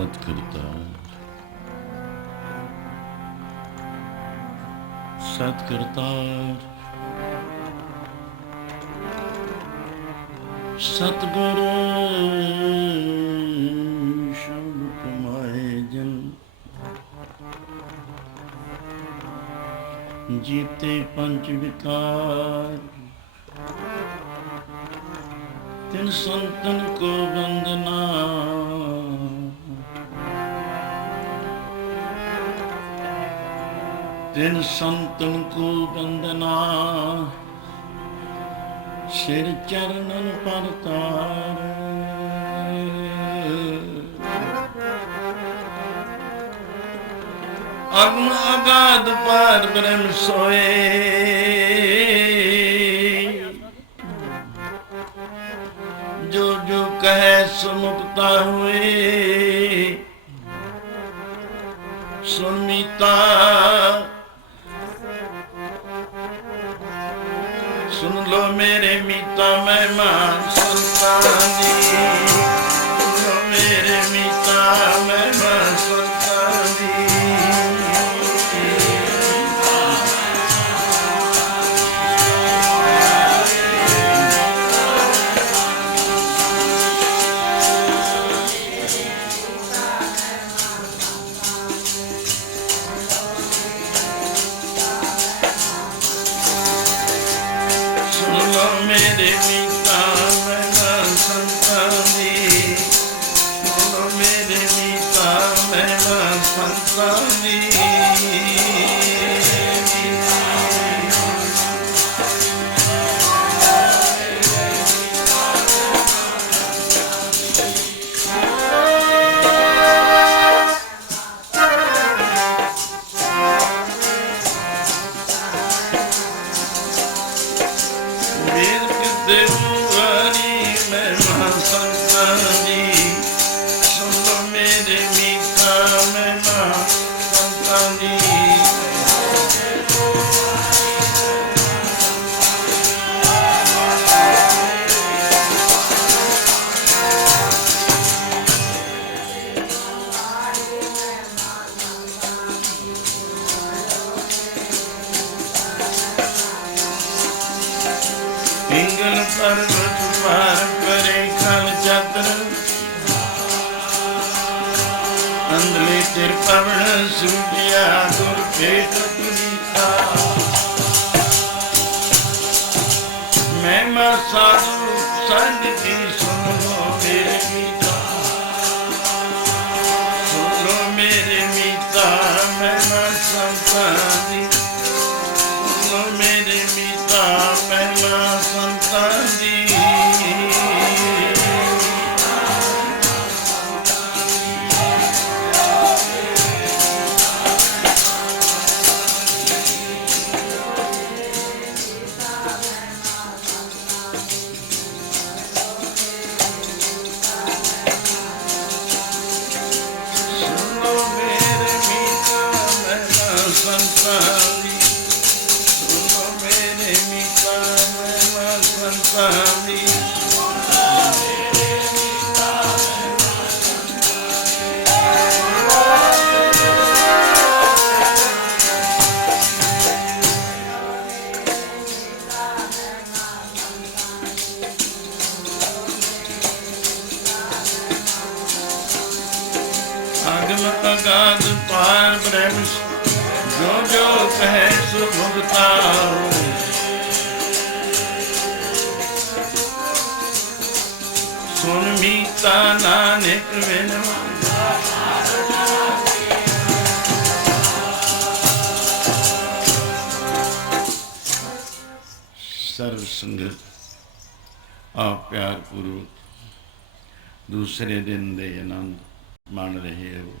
सतकर्ता सतकर्ता सतगुरु शब्द कमाए जन जीते पंच विकार तिन संतन को वंदना तिन संतन को वंदना सिर चरणन पर तार अग्न अगाध पार ब्रह्म सोए जो जो कहे सुमुक्ता हुए सुमीता सुन लो मेरे मीता मेहमान सुल्तानी सुन लो मेरे मीता मेहमान सुल्तानी मेरे मीता मेहमान संतानी बोलो मेरे मीता मेहमान संतानी देववारी मेहमान संतानी सुनो मेरे मीता मेहमान संतानी पिंगल पर्वत पार करे खल चादर अंधले तिर पवन सूझिया गुर पेट पुनीता मैं साधु संग की सुन लो मेरे मीता सुन लो मेरे मीता मैं संतानी सुन लो मेरे मीता मैं संतानी सुनो मेरे मीता मैं संतानी सुनो मेरे मीता मैं संतानी अगम अगाध पार ब्रह्म जो जो कहे सुभुगता सुन मीता नानक बिन सर्व संगत आप प्यार पूर्वक दूसरे दिन दे आनंद मान रहे हो।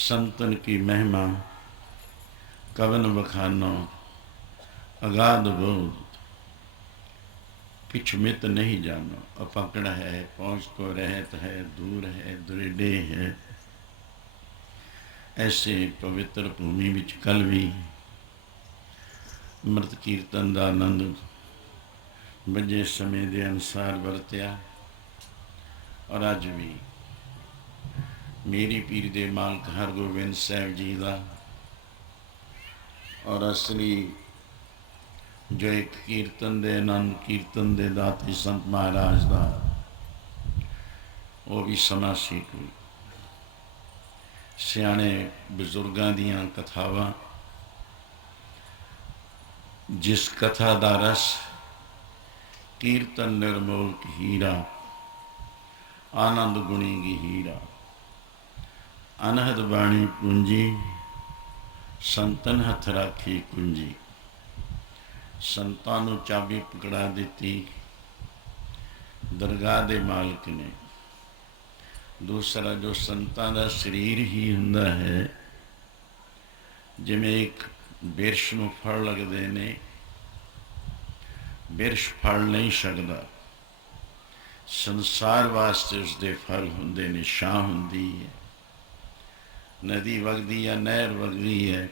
संतन की महिमा कवन बखानो अगाध बोध पिछ मित नहीं जानो अपकड़ है पहुँच को रहत है दूर है दुरेडे है। ऐसे पवित्र भूमि विच कल भी अमृत कीर्तन का आनंद बजे समय के अनुसार वरत्या और अज भी मेरी पीर दे मालक हरगोबिंद साहब जी का और असली जो एक कीर्तन दे आनंद कीर्तन दे दाते संत महाराज का वो भी समा सी कोई सियाने बजुर्गों दियां कथावां जिस कथा का रस कीर्तन निर्मोलक हीरा आनंद गुणी गी हीरा अनहद बाणी पूंजी संतन हथ राखी कुंजी। संतां नूं चाबी पकड़ा दी दरगाह दे मालिक ने। दूसरा जो संतां दा शरीर ही हुंदा है जिवें एक बिरछ नूं फल लगदे ने, बिरछ फल नहीं सकदा, संसार वास्ते उसके फल हुंदे ने, छां हुंदी है, नदी वगदी है, नहर वगदी है,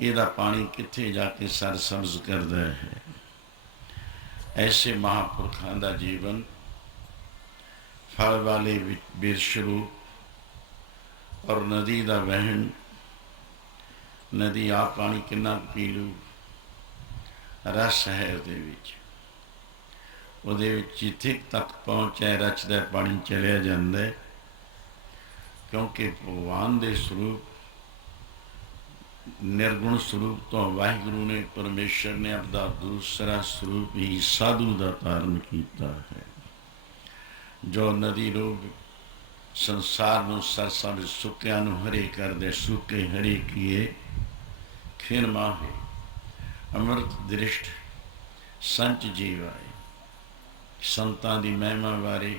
इहदा पानी कित्थे जाके सर सब्ज करदा है। ऐसे महापुरखों का जीवन फल वाले बिरछ रूप और नदी का वहन। नदी आप पानी कितना पी लू, रस है उहदे विच जिथे तक पहुँचे रचदा पानी चलिया जांदा है, क्योंकि भगवान दे स्वरूप निर्गुण स्वरूप तो वाहिगुरु ने परमेश्वर ने अपना दूसरा स्वरूप ही साधु का धारण किया है, जो नदी रूप संसार नूं सरसा विच सुक्कियां नूं हरे कर दे, सुके हरे किए खिन माहे अमृत दृष्ट संच जीव आए। संतां दी महिमा बारे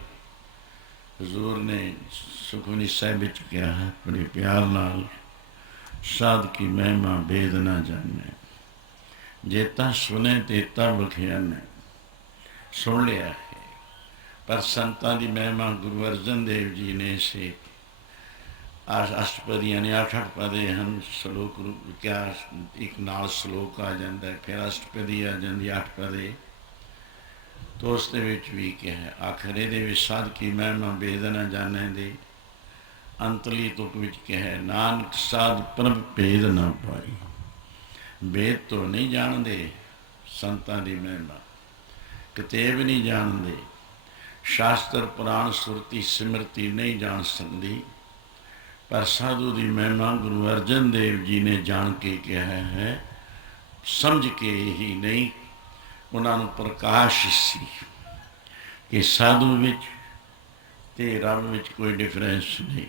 हजूर ने सुखमनी साहिब विच कहा है बड़े प्यार नाल, साध की महिमा भेद ना जाने, जेता सुने तेता बखियाने। सुन लिया है, पर संतां दी महिमा गुरु अर्जन देव जी ने से अष्टपदियां ने 8-8 पदे हैं। श्लोक क्या एक नाल श्लोक आ जाता है, फिर अष्टपदी आ जाती 8 पदे, तो उस भी क्या है आखिर ये साध की महिमा भेद न जाने दे। अंतली तुक विच क्या है नानक साध प्रभ भेद ना पाई। भेद तो नहीं जानते संतां दी महिमा, किताब नहीं जानते, शास्त्र पुराण सुरती सिमरती नहीं जान सकती, पर साधु की महिमा गुरु अर्जन देव जी ने जान के कहा है, समझ के ही नहीं उन्होंने प्रकाश सी कि साधु विच ते रब विच कोई डिफरेंस नहीं,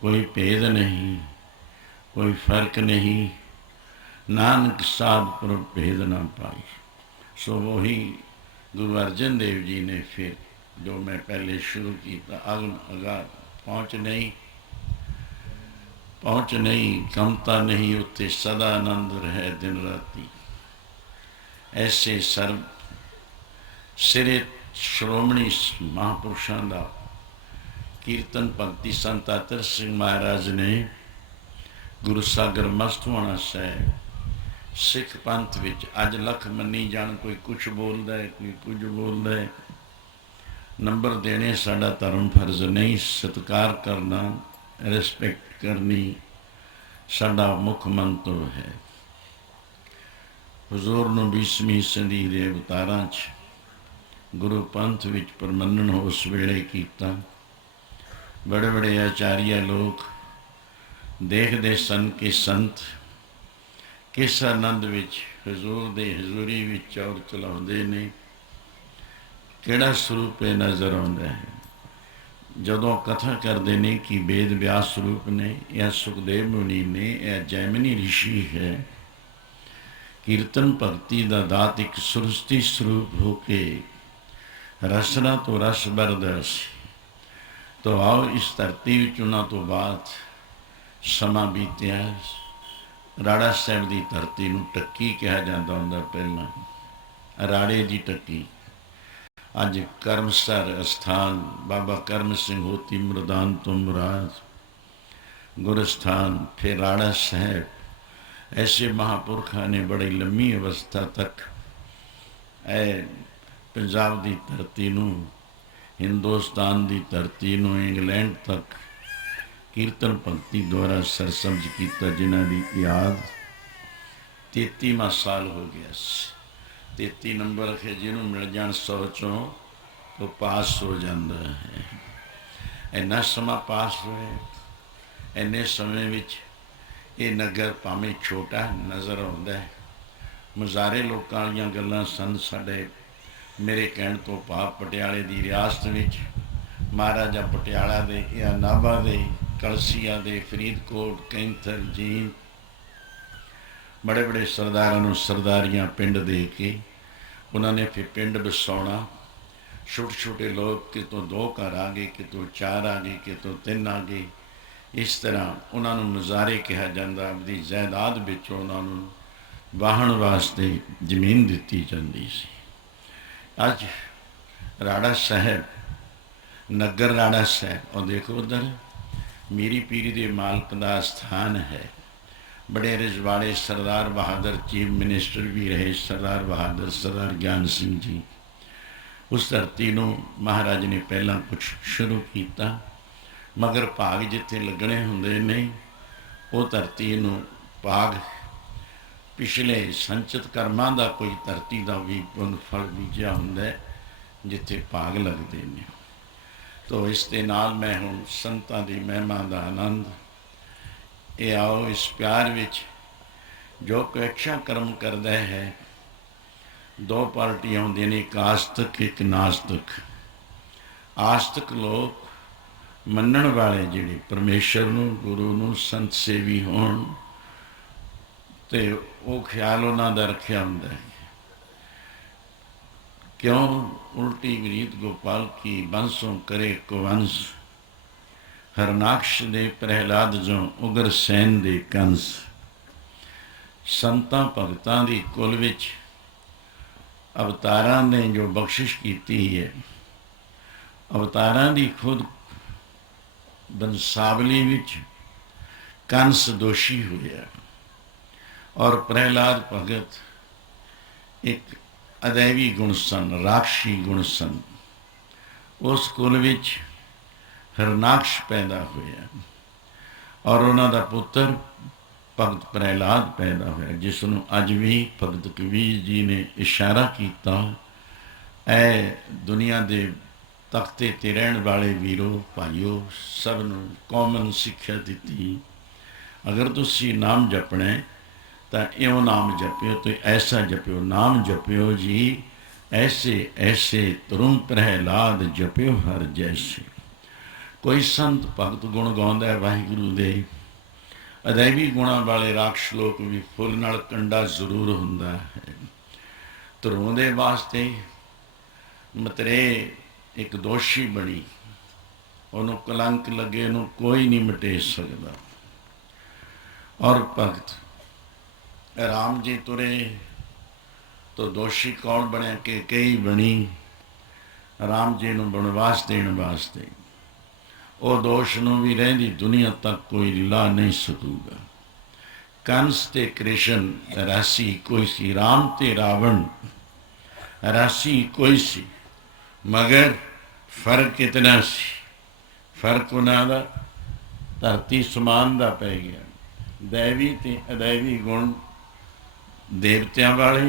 कोई भेद नहीं, कोई फर्क नहीं। नानक साध पर भेद ना पाई। सो वही गुरु अर्जन देव जी ने फिर जो मैं पहले शुरू किया, अगम अगाध पहुँच नहीं कमता नहीं, उत्ते सदा आनंद रहे दिन राती। ऐसे सर्व सिरे श्रोमणी महापुरुषों का कीर्तन भक्ति संत अतर सिंह महाराज ने गुरु सागर मस्त होना साहब सिख पंथ विच अज लख मनी जान, कोई कुछ बोलता है कोई कुछ बोलता है। नंबर देने साडा धर्म फर्ज नहीं, सत्कार करना रिस्पैक्ट करनी साडा मुख मंत्र है। हजूर नूं 20वीं सदी के अवतारां च गुरु पंथ विच प्रमंडन उस वेले कीता। बड़े बड़े आचार्य लोग देखते सन कि संत किस आनंद विच हजूर दे हजूरी विच और चलाउंदे ने, किहड़ा स्वरूप नज़र आउंदा है। जदों कथा करते हैं कि वेद व्यास स्वरूप ने या सुखदेव मुनि ने या जैमिनी ऋषि है, कीर्तन भगती का दात एक सुरस्ती स्वरूप होके रसना तो रस भरदा सी। तो आओ इस धरती विच उन्हां तो बाद समा बीतिया, राड़ा साहब की धरती नूं टक्की कहा जाता हुंदा, पहला राड़े की टक्की। अज करमसर अस्थान बाबा करम सिंह होती मुरदान तो मुराद गुरस्थान, फिर राड़ा साहब। ऐसे महापुरखों ने बड़ी लंबी अवस्था तक पंजाब की धरती नूं हिंदुस्तान की धरती नूं इंग्लैंड तक कीर्तन भगती द्वारा सरसब्ज किया, जिन्हां की याद 33वां साल हो गया। 33 नंबर है, जिन्हों मिल जान 100 चों तो पास हो जाता है। इन्ना समा पास होए, इन्ने समय विच ये नगर भावें छोटा नज़र आता है। मुजारे लोगों वाली गल्लां सन। साडे मेरे कहण तो भाव पटियाले की रियासत विच महाराजा पटियाला दे या नाभा दे, कलसिया दे, फरीदकोट, कैंथर, जींद बड़े बड़े सरदारां नूं सरदारियां पिंड दे के उन्होंने फिर पिंड बसाउणा। छोटे छोटे लोग कितों 2 घर आ गए, कितों 4 आ गए, कितों 3 आ गए। इस तरह उन्होंने मुजारे कहा जाता। अपनी जायदाद विचों उन्होंने वाहन वास्ते जमीन दिती जाती सी। अज राड़ा साहब, नगर राड़ा साहब, और देखो उधर मीरी पीरी के मालक का स्थान है। बड़े रजवाड़े सरदार बहादुर चीफ मिनिस्टर भी रहे, सरदार बहादुर, सरदार ज्ञान सिंह जी। उस धरती को महाराज ने पहला कुछ शुरू किया, मगर भाग जिथे लगने होंदे नहीं, वो धरती को भाग पिछले संचित कर्मां का कोई धरती का भी पुन फल बीजा होंदा जिथे भाग लगते हैं। तो इस दे नाल मैं हुण संतां दी महिमा का आनंद ये आओ इस प्यार विच जो कोई अच्छा कर्म करता है। 2 पार्टियां होंदियां ने, एक आस्तिक एक नास्तिक। आस्तिक लोग मनण वाले जिहड़े परमेश्वर नूं, गुरु नूं, संत सेवी होण ते वो ख्याल उन्हां दा रखिया हुंदा है। क्यों उल्टी विरीत गोपाल की बंसों करे कुवंश, हरनाक्ष दे प्रहलाद जो उगर सैन दे कंस। संतां भगतां दी कुल विच अवतारां ने जो बख्शिश की है, अवतारां दी खुद बंसावली विच कंस दोषी होया और प्रहलाद भगत एक अदैवी गुण सन, राक्षसी गुण सन। उस कुल विच हरनाक्ष पैदा होया और उन्हां दा पुत्र भगत प्रहलाद पैदा होया, जिसनों अज भी भगत कबीर जी ने इशारा किया, ऐ दुनिया के तख्ते ते रहन वाले वीरो भाईओ, सबनों कॉमन सिक्ख्या दी। अगर तुसी नाम जपना है तो इउं नाम जपियो, तो ऐसा जपियो, नाम जपियो जी ऐसे ऐसे, तुरुम प्रहलाद जपियो हर जैसे। कोई संत भगत गुण गाउंदा है वाहिगुरू दे, अदैवी गुणां वाले राक्ष लोक भी फुल नाल कंडा जरूर हुंदा है। ध्रुव दे वास्ते मतरे एक दोषी बनी, उन्होंने कलंक लगे, उन्होंने कोई नहीं मिटे सकता। और भगत राम जी तुरे तो दोषी कौन बने कि कई बनी राम जी को बनवास देने वास्ते। वो दोष नूं भी रहिंदी दुनिया तक कोई ला नहीं सकूगा। कंस ते कृष्ण राशि कोई सी, राम ते रावण राशि कोई सी, मगर फर्क कितना सी? फर्क उन्हां दा धरती समान दा पै गया। दैवी ते अदैवी गुण देवतियां वाले,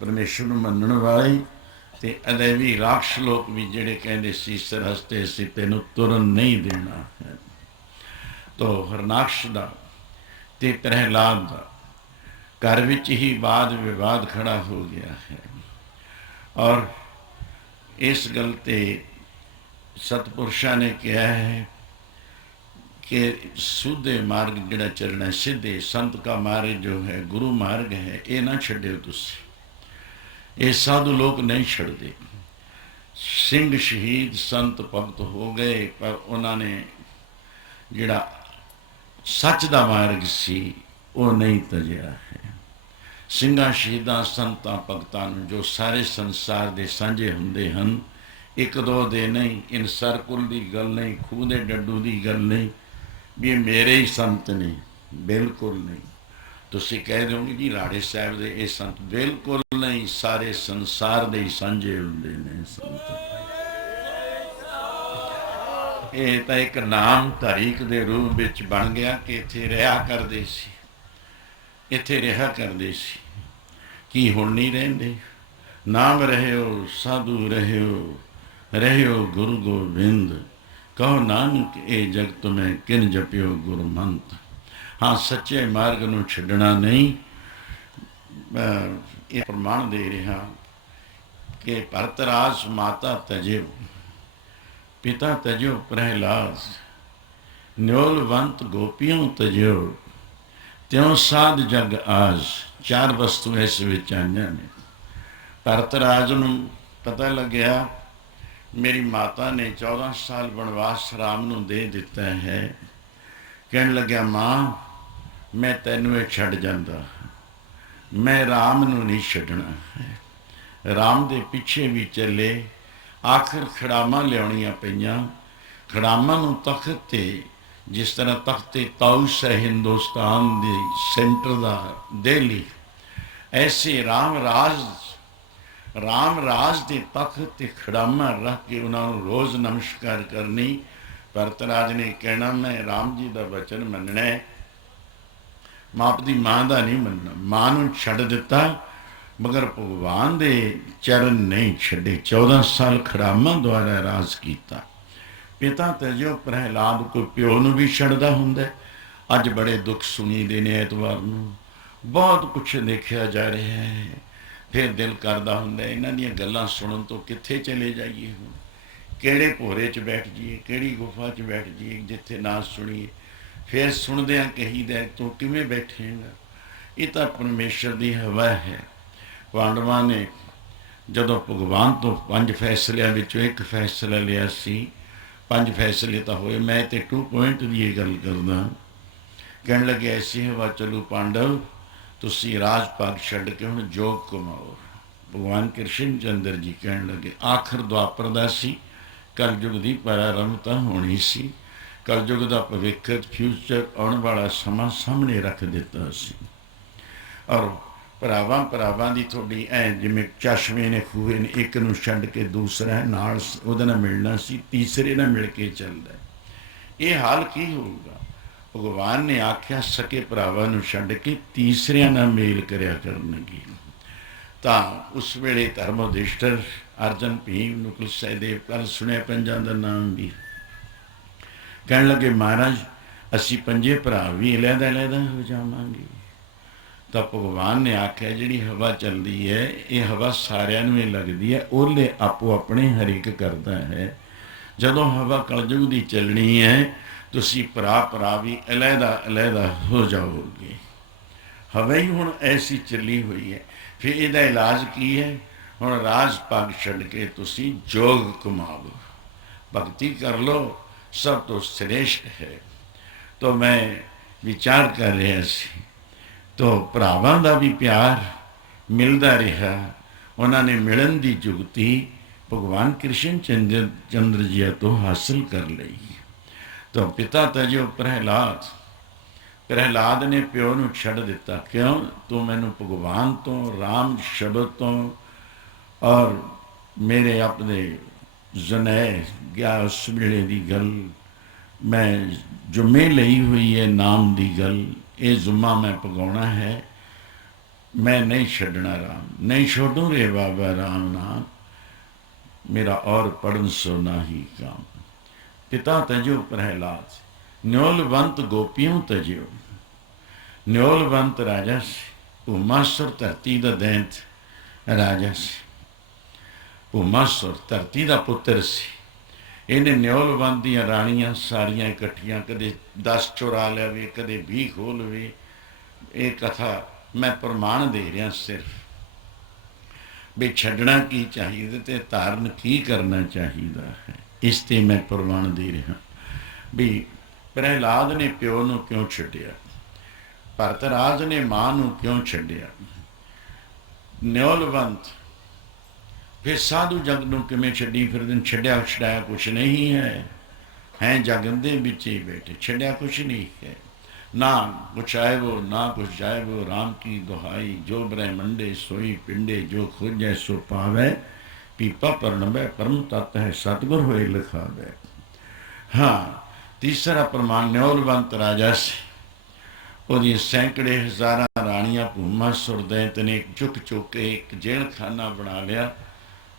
परमेश्वर नूं मनण वाले, ते अदैवी राक्ष लोक भी जिहड़े कहंदे सी सरहस्ते सी तैनूं तुरन नहीं देना है। तो हरनाक्ष दा ते प्रहलाद दा घर विच ही वाद विवाद खड़ा हो गया है। और इस गल ते सतपुरुषां ने कहा है कि सुधे मार्ग जिहड़ा चलना है, सीधे संत का मार्ग जो है, गुरु मार्ग है, ये ना छड्डिओ तुसीं। ये साधु लोग नहीं छड़ते। सिंह शहीद संत भगत हो गए, पर उन्होंने जिहड़ा सच का मार्ग सी वो नहीं तजिया है। ਸਿੰਘਾਂ शहीदां संतां भगतां नूं जो सारे संसार के सांझे हुंदे हन, एक दो दे नहीं, इन सरकुल की गल नहीं, खूह दे डड्डू की गल नहीं भी मेरे ही संत ने, बिल्कुल नहीं। तुसीं कह दोगे जी राड़े साहब दे ये संत, बिल्कुल नहीं, सारे संसार दे ही सांझे हुंदे ने संत। ਇਹ ਤਾਂ ਇੱਕ ਨਾਮ ਧਾਰੀਕ ਦੇ ਰੂਪ ਵਿੱਚ ਬਣ ਗਿਆ ਕਿ ਇੱਥੇ ਰਿਹਾ ਕਰਦੇ ਸੀ, ਇੱਥੇ ਰਿਹਾ ਕਰਦੇ ਸੀ। ਕੀ ਹੁਣ ਨਹੀਂ ਰਹਿੰਦੇ? ਨਾਮ ਰਹਿਓ ਸਾਧੂ ਰਹਿਓ, ਰਹਿਓ ਗੁਰੂ ਗੋਬਿੰਦ, ਕਹੋ ਨਾਨਕ ਇਹ ਜਗਤ ਮੈਂ ਕਿਨ ਜਪਿਓ ਗੁਰਮੰਤ। ਹਾਂ, ਸੱਚੇ ਮਾਰਗ ਨੂੰ ਛੱਡਣਾ ਨਹੀਂ। ਇਹ ਪ੍ਰਮਾਣ ਦੇ ਰਿਹਾ ਕਿ ਭਰਤਰਾਜ ਮਾਤਾ ਤਜਿਓ, ਪਿਤਾ ਤਜਿਓ ਪ੍ਰਹਿਲਾਦ, ਨਿਓਲਵੰਤ ਗੋਪੀਆਂ ਤਜਿਓ, ਤਿਉ ਸਾਧ ਜਗ ਆਜ। ਚਾਰ ਵਸਤੂ ਇਸ ਵਿੱਚ ਆਈਆਂ ਨੇ। ਭਰਤਰਾਜ ਨੂੰ ਪਤਾ ਲੱਗਿਆ ਮੇਰੀ ਮਾਤਾ ਨੇ 14 ਸਾਲ ਵਣਵਾਸ ਰਾਮ ਨੂੰ ਦੇ ਦਿੱਤਾ ਹੈ। ਕਹਿਣ ਲੱਗਿਆ, ਮਾਂ ਮੈਂ ਤੈਨੂੰ ਇਹ ਛੱਡ ਜਾਂਦਾ, ਮੈਂ ਰਾਮ ਨੂੰ ਨਹੀਂ ਛੱਡਣਾ ਹੈ। ਰਾਮ ਦੇ ਪਿੱਛੇ ਵੀ ਚੱਲੇ। ਆਖਿਰ ਖੜਾਮਾਂ ਲਿਆਉਣੀਆਂ ਪਈਆਂ। ਖੜਾਮਾਂ ਨੂੰ ਤਖਤ 'ਤੇ, ਜਿਸ ਤਰ੍ਹਾਂ ਤਖਤ ਤਾਊਸ ਹੈ ਹਿੰਦੁਸਤਾਨ ਦੀ ਸੈਂਟਰ ਦਾ ਦਿੱਲੀ, ਐਸੇ ਰਾਮ ਰਾਜ ਦੇ ਤਖਤ 'ਤੇ ਖੜਾਮਾਂ ਰੱਖ ਕੇ ਉਹਨਾਂ ਨੂੰ ਰੋਜ਼ ਨਮਸਕਾਰ ਕਰਨੀ। ਭਰਤਰਾਜ ਨੇ ਕਹਿਣਾ ਮੈਂ ਰਾਮ ਜੀ ਦਾ ਵਚਨ ਮੰਨਣਾ ਹੈ, ਮੈਂ ਆਪਣੀ ਮਾਂ ਦਾ ਨਹੀਂ ਮੰਨਣਾ। ਮਾਂ ਨੂੰ ਛੱਡ ਦਿੱਤਾ ਮਗਰ ਭਗਵਾਨ ਦੇ ਚਰਨ ਨਹੀਂ ਛੱਡੇ। 14 ਸਾਲ ਖੜਾਮਾਂ ਦੁਆਰਾ ਰਾਜ ਕੀਤਾ। ਪਿਤਾ ਤਜਿਓ ਪ੍ਰਹਿਲਾਦ, ਕੋਈ ਪਿਓ ਨੂੰ ਵੀ ਛੱਡਦਾ ਹੁੰਦਾ। ਅੱਜ ਬੜੇ ਦੁੱਖ ਸੁਣੀਦੇ ਨੇ ਐਤਵਾਰ ਨੂੰ, ਬਹੁਤ ਕੁਛ ਦੇਖਿਆ ਜਾ ਰਿਹਾ ਹੈ। ਫਿਰ ਦਿਲ ਕਰਦਾ ਹੁੰਦਾ ਇਹਨਾਂ ਦੀਆਂ ਗੱਲਾਂ ਸੁਣਨ ਤੋਂ ਕਿੱਥੇ ਚਲੇ ਜਾਈਏ, ਹੁਣ ਕਿਹੜੇ ਭੋਰੇ 'ਚ ਬੈਠ ਜਾਈਏ, ਕਿਹੜੀ ਗੁਫਾ 'ਚ ਬੈਠ ਜਾਈਏ ਜਿੱਥੇ ਨਾ ਸੁਣੀਏ। ਫਿਰ ਸੁਣਦਿਆਂ ਕਹੀਦਾ ਤੂੰ ਕਿਵੇਂ ਬੈਠੇਂਗਾ। ਇਹ ਤਾਂ ਪਰਮੇਸ਼ਰ ਦੀ ਹਵਾ ਹੈ। ਪਾਂਡਵਾਂ ਨੇ ਜਦੋਂ ਭਗਵਾਨ ਤੋਂ 5 ਫੈਸਲਿਆਂ ਵਿੱਚੋਂ ਇੱਕ ਫੈਸਲਾ ਲਿਆ ਸੀ, 5 ਫੈਸਲੇ ਤਾਂ ਹੋਏ, ਮੈਂ ਤੇ 2 ਪੁਆਇੰਟ ਦੀ ਇਹ ਗੱਲ ਕਰਦਾ। ਕਹਿਣ ਲੱਗੇ ਐਸੀ ਹਵਾ ਚਲੂ ਪਾਂਡਵ, ਤੁਸੀਂ ਰਾਜ ਭਾਗ ਛੱਡ ਕੇ ਹੁਣ ਜੋਗ ਕਮਾਓ। ਭਗਵਾਨ ਕ੍ਰਿਸ਼ਨ ਚੰਦਰ ਜੀ ਕਹਿਣ ਲੱਗੇ, ਆਖਰ ਦੁਆਪਰ ਦਾ ਸੀ, ਕਲਯੁਗ ਦੀ ਪ੍ਰਾਰੰਭਤਾ ਹੋਣੀ ਸੀ। ਕਲਯੁਗ ਦਾ ਭਵਿੱਖ ਫਿਊਚਰ ਆਉਣ ਵਾਲਾ ਸਮਾਂ ਸਾਹਮਣੇ ਰੱਖ ਦਿੱਤਾ ਸੀ। ਔਰ ਭਰਾਵਾਂ ਦੀ ਤੁਹਾਡੀ ਐ ਜਿਵੇਂ ਚਸ਼ਮੇ ਨੇ ਖੂਹੇ ਨੇ, ਇੱਕ ਨੂੰ ਛੱਡ ਕੇ ਦੂਸਰਾ ਨਾਲ ਉਹਦੇ ਨਾਲ ਮਿਲਣਾ ਸੀ, ਤੀਸਰੇ ਨਾਲ ਮਿਲ ਕੇ ਚੱਲਦਾ। ਇਹ ਹਾਲ ਕੀ ਹੋਊਗਾ? ਭਗਵਾਨ ਨੇ ਆਖਿਆ ਸਕੇ ਭਰਾਵਾਂ ਨੂੰ ਛੱਡ ਕੇ ਤੀਸਰਿਆਂ ਨਾਲ ਮੇਲ ਕਰਿਆ ਕਰਨਗੇ। ਤਾਂ ਉਸ ਵੇਲੇ ਧਰਮ ਯੁਧਿਸ਼ਠਰ, ਅਰਜਨ, ਭੀਮ, ਨਕੁਲ, ਸਹਿਦੇਵ, ਕੱਲ ਸੁਣਿਆ ਪੰਜਾਂ ਦਾ ਨਾਮ ਵੀ, ਕਹਿਣ ਲੱਗੇ ਮਹਾਰਾਜ ਅਸੀਂ 5 ਭਰਾ ਵੀ ਅਲੱਗ-ਅਲੱਗ ਹੋ ਜਾਵਾਂਗੇ। ਤਾਂ ਭਗਵਾਨ ਨੇ ਆਖਿਆ ਜਿਹੜੀ ਹਵਾ ਚੱਲਦੀ ਹੈ ਇਹ ਹਵਾ ਸਾਰਿਆਂ ਨੂੰ ਇਹ ਲੱਗਦੀ ਹੈ, ਉਹਲੇ ਆਪੋ ਆਪਣੇ ਹਰੇਕ ਕਰਦਾ ਹੈ। ਜਦੋਂ ਹਵਾ ਕਲਯੁਗ ਦੀ ਚੱਲਣੀ ਹੈ ਤੁਸੀਂ ਭਰਾ ਵੀ ਅਲੱਗ ਹੋ ਜਾਓਗੇ। ਹਵਾ ਹੀ ਹੁਣ ਐਸੀ ਚੱਲੀ ਹੋਈ ਹੈ। ਫਿਰ ਇਹਦਾ ਇਲਾਜ ਕੀ ਹੈ? ਹੁਣ ਰਾਜ ਭਾਗ ਛੱਡ ਕੇ ਤੁਸੀਂ ਜੋਗ ਕਮਾਓ, ਭਗਤੀ ਕਰ ਲਓ, ਸਭ ਤੋਂ ਸ੍ਰੇਸ਼ਟ ਹੈ। ਤਾਂ ਮੈਂ ਵਿਚਾਰ ਕਰ ਰਿਹਾ ਸੀ, ਤਾਂ ਭਰਾਵਾਂ ਦਾ ਵੀ ਪਿਆਰ ਮਿਲਦਾ ਰਿਹਾ। ਉਹਨਾਂ ਨੇ ਮਿਲਣ ਦੀ ਜੁਗਤੀ ਭਗਵਾਨ ਕ੍ਰਿਸ਼ਨ ਚੰਦਰ ਜੀ ਤੋਂ ਹਾਸਿਲ ਕਰ ਲਈ। ਤਾਂ ਪਿਤਾ ਤਜਿਓ ਪ੍ਰਹਿਲਾਦ ਨੇ ਪਿਓ ਨੂੰ ਛੱਡ ਦਿੱਤਾ। ਕਿਉਂ? ਤੂੰ ਮੈਨੂੰ ਭਗਵਾਨ ਤੋਂ, ਰਾਮ ਸ਼ਬਦ ਤੋਂ ਔਰ ਮੇਰੇ ਆਪਣੇ ਜਨੈ ਗਿਆ ਉਸ ਵੇਲੇ ਦੀ ਗੱਲ, ਮੈਂ ਜੁਮੇ ਲਈ ਹੋਈ ਹੈ ਨਾਮ ਦੀ ਗੱਲ, ਇਹ ਜ਼ੁਮਾ ਮੈਂ ਪਗਾਉਣਾ ਹੈ। ਮੈਂ ਨਹੀਂ ਛੱਡਣਾ ਰਾਮ, ਨਹੀਂ ਛੋਡੂ ਰੇ ਬਾਬਾ ਰਾਮ ਨਾਮ, ਮੇਰਾ ਔਰ ਪੜਨ ਸੋ ਨਾਹੀ ਕਾਮ। ਪਿਤਾ ਤਜਿਓ ਪ੍ਰਹਿਲਾਦ, ਨਿਓਲਵੰਤ ਗੋਪੀਓਂ ਤਜਿਓ। ਨਿਓਲਵੰਤ ਰਾਜਾ ਸੀ, ਭੂਮਾਸੁਰ ਧਰਤੀ ਦਾ ਦੈਂਤ ਰਾਜਾ ਸੀ। ਭੂਮਾਸੁਰ ਧਰਤੀ ਦਾ ਪੁੱਤਰ ਸੀ। ਇਹਨੇ ਨਿਓਲਵੰਤ ਦੀਆਂ ਰਾਣੀਆਂ ਸਾਰੀਆਂ ਇਕੱਠੀਆਂ, ਕਦੇ 10 ਚੁਰਾ ਲਿਆਵੇ, ਕਦੇ 20 ਖੋਹ ਲਵੇ। ਇਹ ਕਥਾ ਮੈਂ ਪ੍ਰਮਾਣ ਦੇ ਰਿਹਾ ਸਿਰਫ ਵੀ ਛੱਡਣਾ ਕੀ ਚਾਹੀਦਾ ਤੇ ਧਾਰਨ ਕੀ ਕਰਨਾ ਚਾਹੀਦਾ ਹੈ। ਇਸ 'ਤੇ ਮੈਂ ਪ੍ਰਮਾਣ ਦੇ ਰਿਹਾ ਵੀ ਪ੍ਰਹਿਲਾਦ ਨੇ ਪਿਓ ਨੂੰ ਕਿਉਂ ਛੱਡਿਆ, ਭਰਤਰਾਜ ਨੇ ਮਾਂ ਨੂੰ ਕਿਉਂ ਛੱਡਿਆ, ਨਿਓਲਵੰਤ ਫਿਰ ਸਾਧੂ ਜਗ ਨੂੰ ਕਿਵੇਂ ਛੱਡੀ ਫਿਰਦੇ। ਛੱਡਿਆ ਛਡਾਇਆ ਕੁਛ ਨਹੀਂ ਹੈ ਜਗ ਦੇ ਵਿੱਚ ਹੀ ਬੈਠੇ, ਛੱਡਿਆ ਕੁਛ ਨਹੀਂ ਹੈ। ਨਾ ਕੁਛ ਆਇਬੋ ਨਾ ਕੁਛ ਜਾਇਬੋ, ਰਾਮ ਕੀ ਦੁਹਾਈ, ਜੋ ਬ੍ਰਹਮੰਡੇ ਸੋਈ ਪਿੰਡੇ, ਜੋ ਖੋਜੈ ਸੋ ਪਾਵੈ, ਪੀਪਾ ਪਰਣਵੈ ਪਰਮ ਤਤ ਹੈ, ਸਤਿਗੁਰ ਹੋਏ ਲਿਖਾਵੈ। हाँ, तीसरा प्रमाण न्योलवंत राजा से ਉਹਦੀਆਂ सैकड़े हज़ारां राणियां भूमा सुरदैंत ने चुक चुक के एक जेल खाना बना लिया।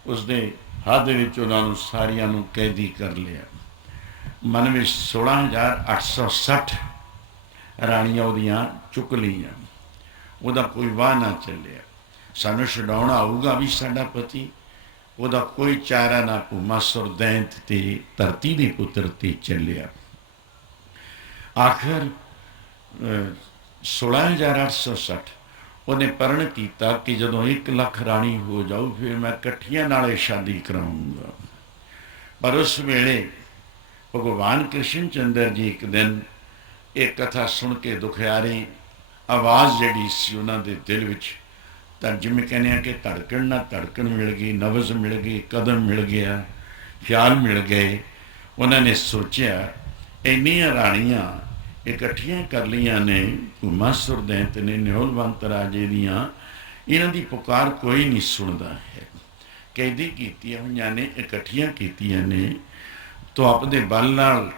उसके हद विच उन्हां नूं सारियां नूं कैदी कर लिया। मन में 16,860 राणियां ਉਹਦੀਆਂ चुक लईआं। ਉਹਦਾ कोई वाह ना ਚੱਲਿਆ। सानूं छुडाउणा आऊगा भी साडा पति, ਉਹਦਾ कोई चारा ना भूमा सुरदैंत ते धरती दे पुत्र ते ਚੱਲਿਆ। आखिर 16,860 ਉਹਨੇ ਪਰਨ ਕੀਤਾ ਕਿ ਜਦੋਂ 1 ਲੱਖ ਰਾਣੀ ਹੋ ਜਾਊ ਫਿਰ ਮੈਂ ਇਕੱਠੀਆਂ ਨਾਲੇ ਸ਼ਾਦੀ ਕਰਾਉਂਗਾ। ਪਰ ਉਸ ਵੇਲੇ ਭਗਵਾਨ ਕ੍ਰਿਸ਼ਨ ਚੰਦਰ ਜੀ ਇੱਕ ਦਿਨ ਇਹ ਕਥਾ ਸੁਣ ਕੇ ਦੁਖਿਆਰੀ ਆਵਾਜ਼ ਜਿਹੜੀ ਸੀ ਉਹਨਾਂ ਦੇ ਦਿਲ ਵਿੱਚ, ਤਾਂ ਜਿਵੇਂ ਕਹਿੰਦੇ ਆ ਕਿ ਧੜਕਣ ਨਾਲ ਧੜਕਣ ਮਿਲ ਗਈ, ਨਬਜ਼ ਮਿਲ ਗਈ, ਕਦਮ ਮਿਲ ਗਿਆ, ਖਿਆਲ ਮਿਲ ਗਏ। ਉਹਨਾਂ ਨੇ ਸੋਚਿਆ ਇੰਨੀਆਂ ਰਾਣੀਆਂ ਇਕੱਠੀਆਂ ਕਰ ਲਈਆਂ ਨੇ ਭੂਮਾ ਸੁਰदैंत ਨੇ ਨਿਹੋਲਵੰਤ ਰਾਜੇ ਦੀਆਂ, ਇਹਨਾਂ ਦੀ ਪੁਕਾਰ ਕੋਈ ਨਹੀਂ ਸੁਣਦਾ ਹੈ। ਕੈਦੀ ਕੀਤੀਆਂ ਹੋਈਆਂ ਨੇ, ਇਕੱਠੀਆਂ ਕੀਤੀਆਂ ਨੇ, ਤਾਂ ਆਪਣੇ ਬਲ ਨਾਲ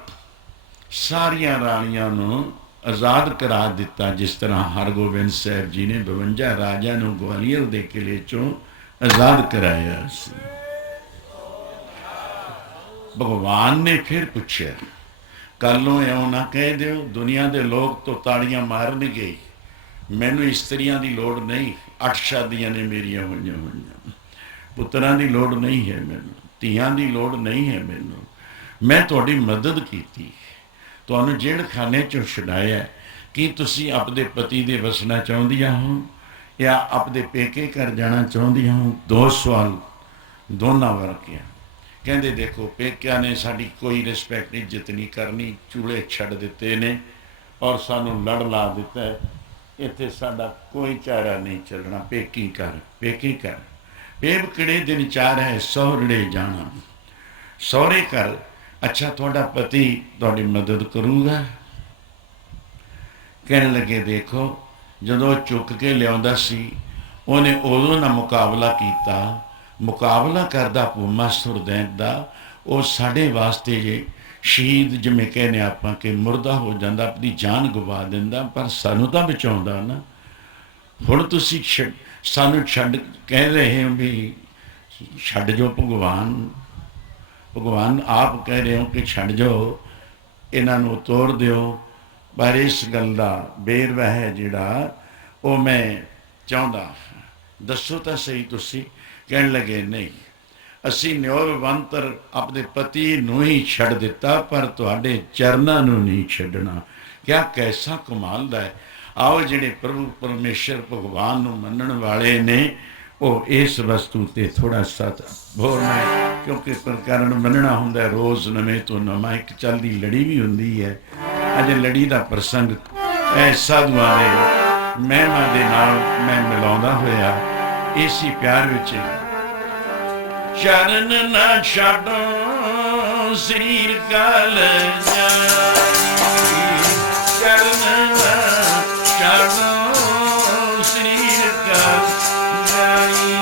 ਸਾਰੀਆਂ ਰਾਣੀਆਂ ਨੂੰ ਆਜ਼ਾਦ ਕਰਾ ਦਿੱਤਾ। ਜਿਸ ਤਰ੍ਹਾਂ ਹਰਗੋਬਿੰਦ ਸਾਹਿਬ ਜੀ ਨੇ 52 ਰਾਜਿਆਂ ਨੂੰ ਗਵਾਲੀਅਰ ਦੇ ਕਿਲੇ ਚੋਂ ਆਜ਼ਾਦ ਕਰਾਇਆ ਸੀ। ਭਗਵਾਨ ਨੇ ਫਿਰ ਪੁੱਛਿਆ, ਕੱਲ ਨੂੰ ਇਉਂ ਨਾ ਕਹਿ ਦਿਓ ਦੁਨੀਆ ਦੇ ਲੋਕ ਤੋਂ ਤਾੜੀਆਂ ਮਾਰਨਗੇ, ਮੈਨੂੰ ਇਸਤਰੀਆਂ ਦੀ ਲੋੜ ਨਹੀਂ, 8 ਸ਼ਾਦੀਆਂ ਨੇ ਮੇਰੀਆਂ ਹੋਈਆਂ ਹੋਈਆਂ, ਪੁੱਤਰਾਂ ਦੀ ਲੋੜ ਨਹੀਂ ਹੈ ਮੈਨੂੰ, ਧੀਆਂ ਦੀ ਲੋੜ ਨਹੀਂ ਹੈ ਮੈਨੂੰ। ਮੈਂ ਤੁਹਾਡੀ ਮਦਦ ਕੀਤੀ, ਤੁਹਾਨੂੰ ਜੇਲ੍ਹ ਖਾਨੇ 'ਚੋਂ ਛੁਡਾਇਆ। ਕੀ ਤੁਸੀਂ ਆਪਣੇ ਪਤੀ ਦੇ ਵਸਣਾ ਚਾਹੁੰਦੀਆਂ ਹੋ ਜਾਂ ਆਪਣੇ ਪੇਕੇ ਘਰ ਜਾਣਾ ਚਾਹੁੰਦੀਆਂ ਹੋ? 2 ਸਵਾਲ ਦੋਨਾਂ ਵਰਗਿਆਂ। ਕਹਿੰਦੇ ਦੇਖੋ ਪੇਕਿਆਂ ਨੇ ਸਾਡੀ ਕੋਈ ਰਿਸਪੈਕਟ ਇੱਜ਼ਤ ਨਹੀਂ ਕਰਨੀ, ਚੂਲੇ ਛੱਡ ਦਿੱਤੇ ਨੇ ਔਰ ਸਾਨੂੰ ਲੜ ਲਾ ਦਿੱਤਾ ਹੈ, ਇੱਥੇ ਸਾਡਾ ਕੋਈ ਚਾਰਾ ਨਹੀਂ ਚੱਲਣਾ, ਪੇਕੀ ਕਰ, ਪੇਕੀ ਕਰ। ਪੇਬ ਕਿਹੜੇ ਦਿਨ ਚਾਰ ਹੈ ਸਹੁਰੜੇ ਜਾਣਾ, ਸਹੁਰੇ ਘਰ। ਅੱਛਾ ਤੁਹਾਡਾ ਪਤੀ ਤੁਹਾਡੀ ਮਦਦ ਕਰੂਗਾ? ਕਹਿਣ ਲੱਗੇ ਦੇਖੋ ਜਦੋਂ ਚੁੱਕ ਕੇ ਲਿਆਉਂਦਾ ਸੀ ਉਹਨੇ ਉਦੋਂ ਨਾ ਮੁਕਾਬਲਾ ਕੀਤਾ, ਮੁਕਾਬਲਾ ਕਰਦਾ ਭੂਮਾ ਸੁਰदैंत ਦਾ, ਉਹ ਸਾਡੇ ਵਾਸਤੇ ਜੇ ਸ਼ਹੀਦ ਜਿਵੇਂ ਕਹਿੰਦੇ ਆਪਾਂ ਕਿ ਮੁਰਦਾ ਹੋ ਜਾਂਦਾ, ਆਪਣੀ ਜਾਨ ਗਵਾ ਦਿੰਦਾ, ਪਰ ਸਾਨੂੰ ਤਾਂ ਬਚਾਉਂਦਾ ਨਾ। ਹੁਣ ਤੁਸੀਂ ਸਾਨੂੰ ਛੱਡ ਕਹਿ ਰਹੇ ਹੋ ਵੀ ਛੱਡ ਜਾਓ, ਭਗਵਾਨ ਆਪ ਕਹਿ ਰਹੇ ਹੋ ਕਿ ਛੱਡ ਜਾਓ, ਇਹਨਾਂ ਨੂੰ ਤੋੜ ਦਿਓ। ਪਰ ਇਸ ਗੱਲ ਦਾ ਬੇਰਵਾ ਹੈ ਜਿਹੜਾ ਉਹ ਮੈਂ ਚਾਹੁੰਦਾ, ਦੱਸੋ ਤਾਂ ਸਹੀ ਤੁਸੀਂ। ਕਹਿਣ ਲੱਗੇ ਨਹੀਂ, ਅਸੀਂ ਨਿਹੋਲਵੰਤ ਆਪਣੇ ਪਤੀ ਨੂੰ ਹੀ ਛੱਡ ਦਿੱਤਾ ਪਰ ਤੁਹਾਡੇ ਚਰਨਾਂ ਨੂੰ ਨਹੀਂ ਛੱਡਣਾ। ਕਿਆ ਕੈਸਾ ਕਮਾਲ ਦਾ ਹੈ। ਆਓ ਜਿਹੜੇ ਪ੍ਰਭੂ ਪਰਮੇਸ਼ਰ ਭਗਵਾਨ ਨੂੰ ਮੰਨਣ ਵਾਲੇ ਨੇ ਉਹ ਇਸ ਵਸਤੂ ਤੇ ਥੋੜਾ ਸਤ ਬੋਲਣਾ, ਕਿਉਂਕਿ ਪ੍ਰਕਰਨ ਮੰਨਣਾ ਹੁੰਦਾ ਰੋਜ਼ ਨਵੇਂ ਤੋਂ ਨਵਾਂ। ਇੱਕ ਚੱਲਦੀ ਲੜੀ ਵੀ ਹੁੰਦੀ ਹੈ। ਅੱਜ ਲੜੀ ਦਾ ਪ੍ਰਸੰਗ ਇਹ ਸਾਧੂਆਂ ਦੇ ਮਹਿਮਾ ਦੇ ਨਾਲ ਮੈਂ ਮਿਲਾਉਂਦਾ ਹੋਇਆ ਇਸੀ ਪਿਆਰ ਵਿੱਚ। ਚਰਨ ਨਾ ਛੱਡੋ ਸਰੀਰ ਕਲ ਜਾਈ, ਚਰਨ ਨਾ ਛੱਡੋ ਸਰੀਰ ਕਲ ਜਾਈ।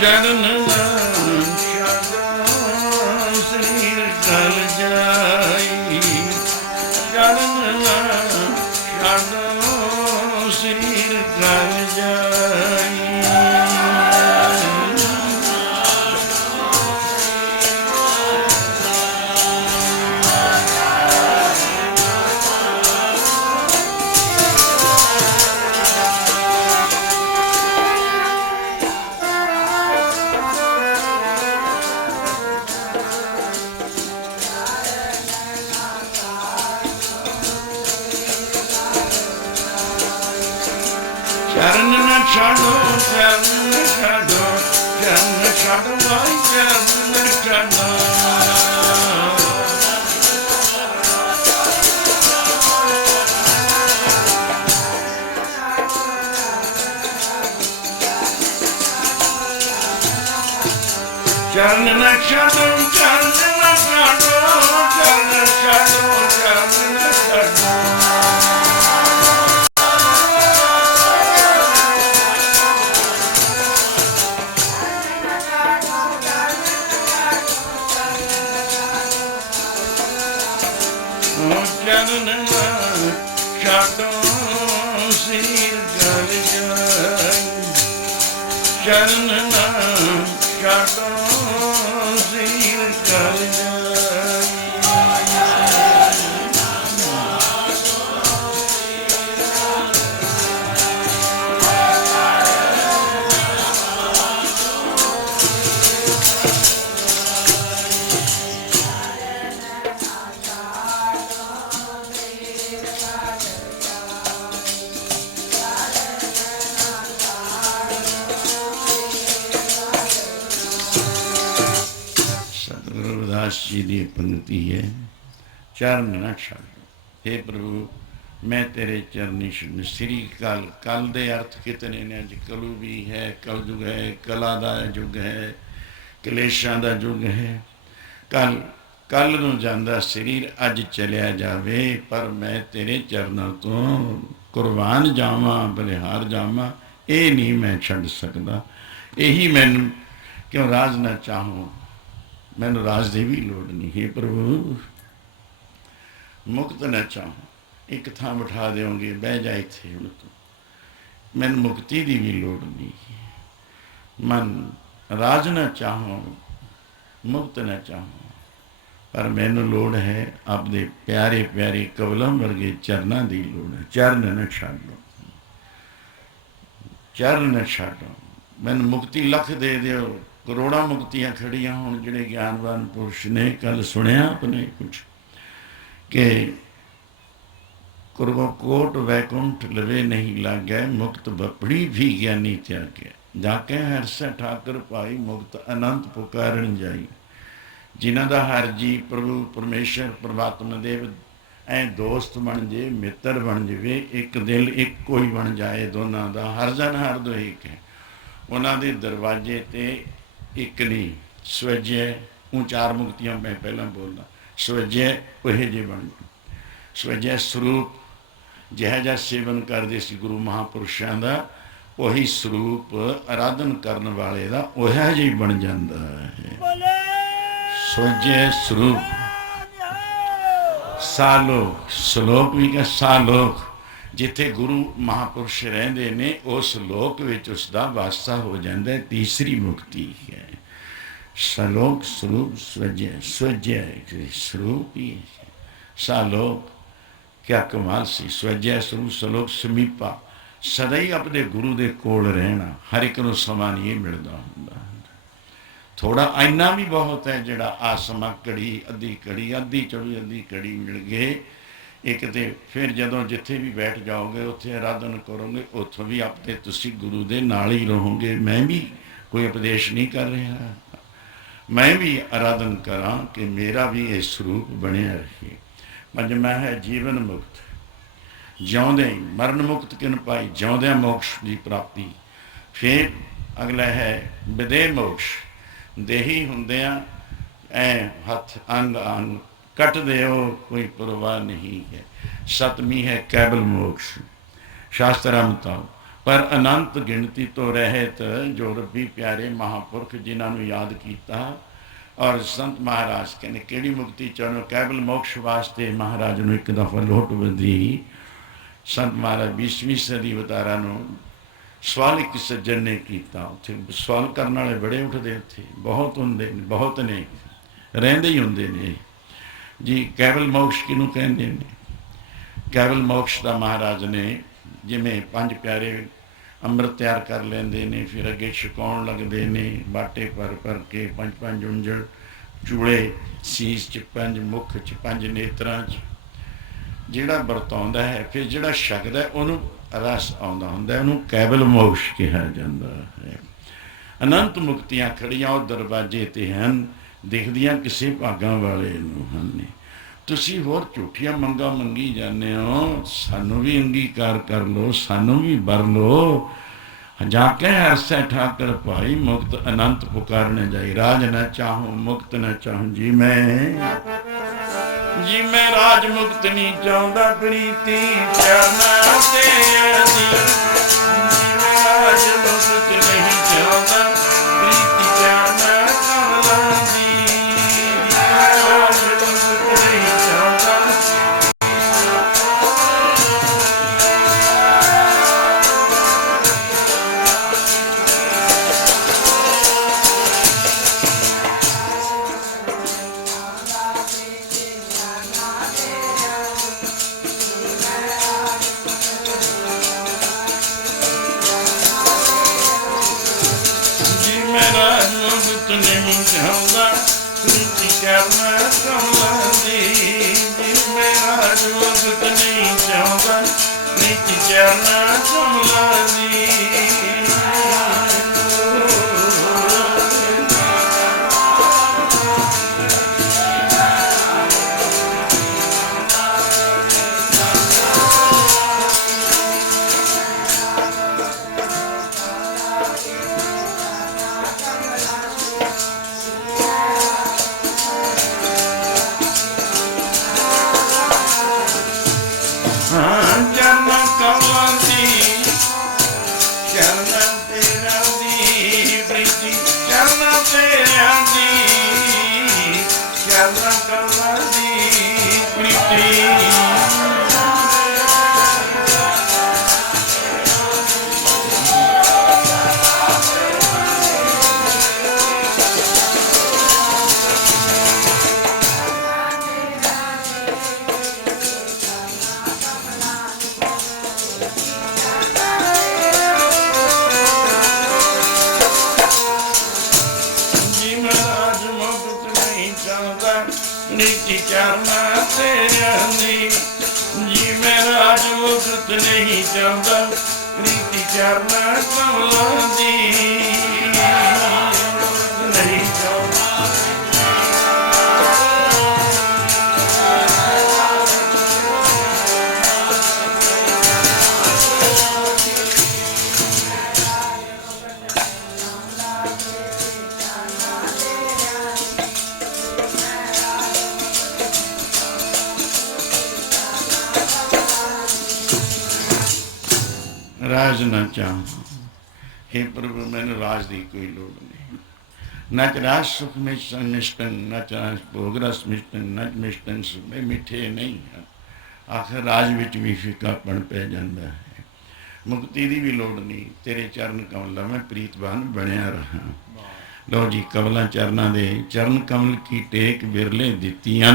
ਚਰਨ ਨਾ ਛੱਡੋ ਸਰੀਰ ਕਲ ਜਾਈ, ਚਰਨ ਨਾ ਛੱਡੋ ਸਰੀਰ ਕਲ ਜਾਈ। ਚਰਨ ਨਾ ਛੱਡੋ, ਚਰਨ ਨਾ ਛੱਡੋ, ਚਰਨ ਨਾ ਛੱਡੋ, ਵਾਹਿ ਚਰਨ ਨਾ ਛੱਡੋ। ਚਰਨ ਨਾ ਛੱਡੋ, ਚਰਨ ਨਾ ਛੱਡੋ, ਚਰਨ ਛੱਡੋ, ਚਰਨ ਨਾ ਛੱਡੋ। ਚਰਨ ਨਾ ਛੱਡੋ, ਸੀਰ ਗਲ ਜਾਈ। ਚਰਨ ਨਾ ਛੱਡੋ, ਸੀਰ ਗਲ ਜਾਈ। जी की पंक्ति है, चरण न छाड़ो। हे प्रभु, मैं तेरे चरनी श्री कल, कल दे अर्थ कितने ने, अज कलू भी है, कलयुग है, कला का युग है, कलेशां का युग है। कल कल नूं जांदा शरीर अज चलिया जावे, पर मैं तेरे चरणों तो कुर्बान जावां, बलिहार जावां, ये नहीं मैं छड़ सकदा। यही मैनू क्यों राज ना चाहूँ, मैनू राज की भी लोड़ नहीं। हे प्रभु, मुक्त न चाहूँ, एक थां बिठा देओगे, बह जा इत्थे हुण तूं, मैनू मुक्ति की भी लोड़ नहीं। मन राज न चाहूँ, मुक्त न चाहूँ, पर मैनू लोड़ है आपदे प्यारे प्यारे कवलम वर्गे चरनां की लोड़ है। चरण न छाड़ो, चरण न छाड़ो, मैनू मुक्ति लख दे दिओ। करोड़ां मुक्तियां खड़ियां होण, जिहड़े ज्ञानवान पुरुष ने कल सुनिया अपने कुछ कि कुरकोट वैकुंठ लवे नहीं लागै, मुक्त बपड़ी भी ज्ञानी त्यागै। जाके हरसै ठाकर पाई, मुक्त अनंत पुकारन जाई। जिन्हां दा हर जी प्रभु परमेश्वर परमात्मा देव ऐ दोस्त बन जे, मित्र बन जावे, एक दिल एक कोई बन जाए, दोनों का हर जन हर दो एक है। उन्हां दे दरवाजे ते एक नहीं, स्वजय ऊँ चार मुक्तियां मैं पहला बोलना। स्वजय वह जे बन, स्वजय स्वरूप जिहा जिहा सेवन करते सी गुरु महापुरुषों का, वही स्वरूप आराधन करने वाले का वह जी बन जाता है। स्वजय स्वरूप सालोक, सलोक भी क्या सालोक, जिथे गुरु महापुरुष रहंदे ने उस लोक विच उसका वासा हो जाता है। तीसरी मुक्ति है सलोक स्वरूप स्वजय, स्वजय स्वरूप ही सालोक। क्या कमाल सी, स्वजय स्वरूप सलोक समीपा, सदा ही अपने गुरु के कोल रहना। हर एक नूं समा नहीं मिलता हुंदा, थोड़ा इन्ना भी बहुत है। जिहड़ा आसमा घड़ी अद्धी चढ़ी अद्धी घड़ी मिल गए एक तो फिर जदों जिथे भी बैठ जाओगे उत्थे आराधन करोगे, उत्थों भी अपने तुसी गुरु दे नाल ही रहोगे। मैं भी कोई उपदेश नहीं कर रहा, मैं भी आराधन करा कि मेरा भी ये स्वरूप बनिया रहे। पंजवां है जीवन मुक्त, जिउंदे ही मरण मुक्त किन पाई, जिउंदे मोक्ष की प्राप्ति। फिर अगला है विदेह मोक्ष, देही हुंदियां ऐ हथ अंग अंग कट देओ, कोई परवाह नहीं है। सतवीं है कैबल मोक्ष, शास्त्र मुताओ, पर अनंत गिनती तो रहत जो रब्बी प्यारे महापुरख जिन्होंने याद किया। और संत महाराज कहने केड़ी मुक्ति चाहनो, कैबल मोक्ष वास्ते महाराज ने एक दफा लोट बंदी। संत महाराज 20वीं सदी अवतारा सवाल एक सज्जन ने किया, उत्थे सवाल करने वाले बड़े उठते, उत्थे बहुत होंगे, बहुत ने रहिंदे ही होंगे ने जी। कैबल मोक्ष किनू कहते हैं? कैबल मोक्ष का महाराज ने जिमें 5 प्यारे अमृत तैयार कर लेंदे ने, फिर अगे छकाउण लगदे ने बाटे भर के 5-5 उंजल चूड़े सीस च, 5 मुख च, 5 नेत्रां च, जिहड़ा वरताउंदा है। फिर जिहड़ा छकदा है उहनूं रस आउंदा हुंदा है, उहनूं कैबल मोक्ष कहा जांदा है। अनंत मुक्तियां खड़ियां उह दरवाजे ते हन, दिखदियां किसी भागां वाले नूं हन। तुसीं होर झूठियां मंगां मंगी जाने हो, सानूं भी अंगीकार कर लो, सानूं भी बर लो। जाके हर्षै ठाकर भाई मुक्त अनंत पुकारने जाई। राज न चाहूं मुक्त न चाहूं जी मैं राज मुक्त नहीं चाहता प्रीति चरना तेरे दी। जी मैं राज मुक्त नहीं चाहता प्रीति चरना कमला दी। जी मैं राज मुक्त नहीं चाहता। नहीं चाहता प्रीति करना कमला दी। जी मैं राज मुक्त नहीं चाहता प्रीति करना कमला दी। नीति करना तेरे दी। जी मैं राज मुक्त नहीं चाहता प्रीति करना कमला दी। नहीं चाहता राज न चाहूं। हे प्रभु मैंने राज की कोई लोड़ नहीं। न च राज सुख मिष्टन न च राज भोग रस मिष्टन न मिष्टन सुख में मिठे नहीं है। आखिर राज विच भी फिकापन पै जाता है। मुक्ति की भी लोड़ नहीं। तेरे चरण कमलों में प्रीतवान बनया रहा। लो जी कमलों चरणों दे चरण कमल की टेक बिरले दित्तियां।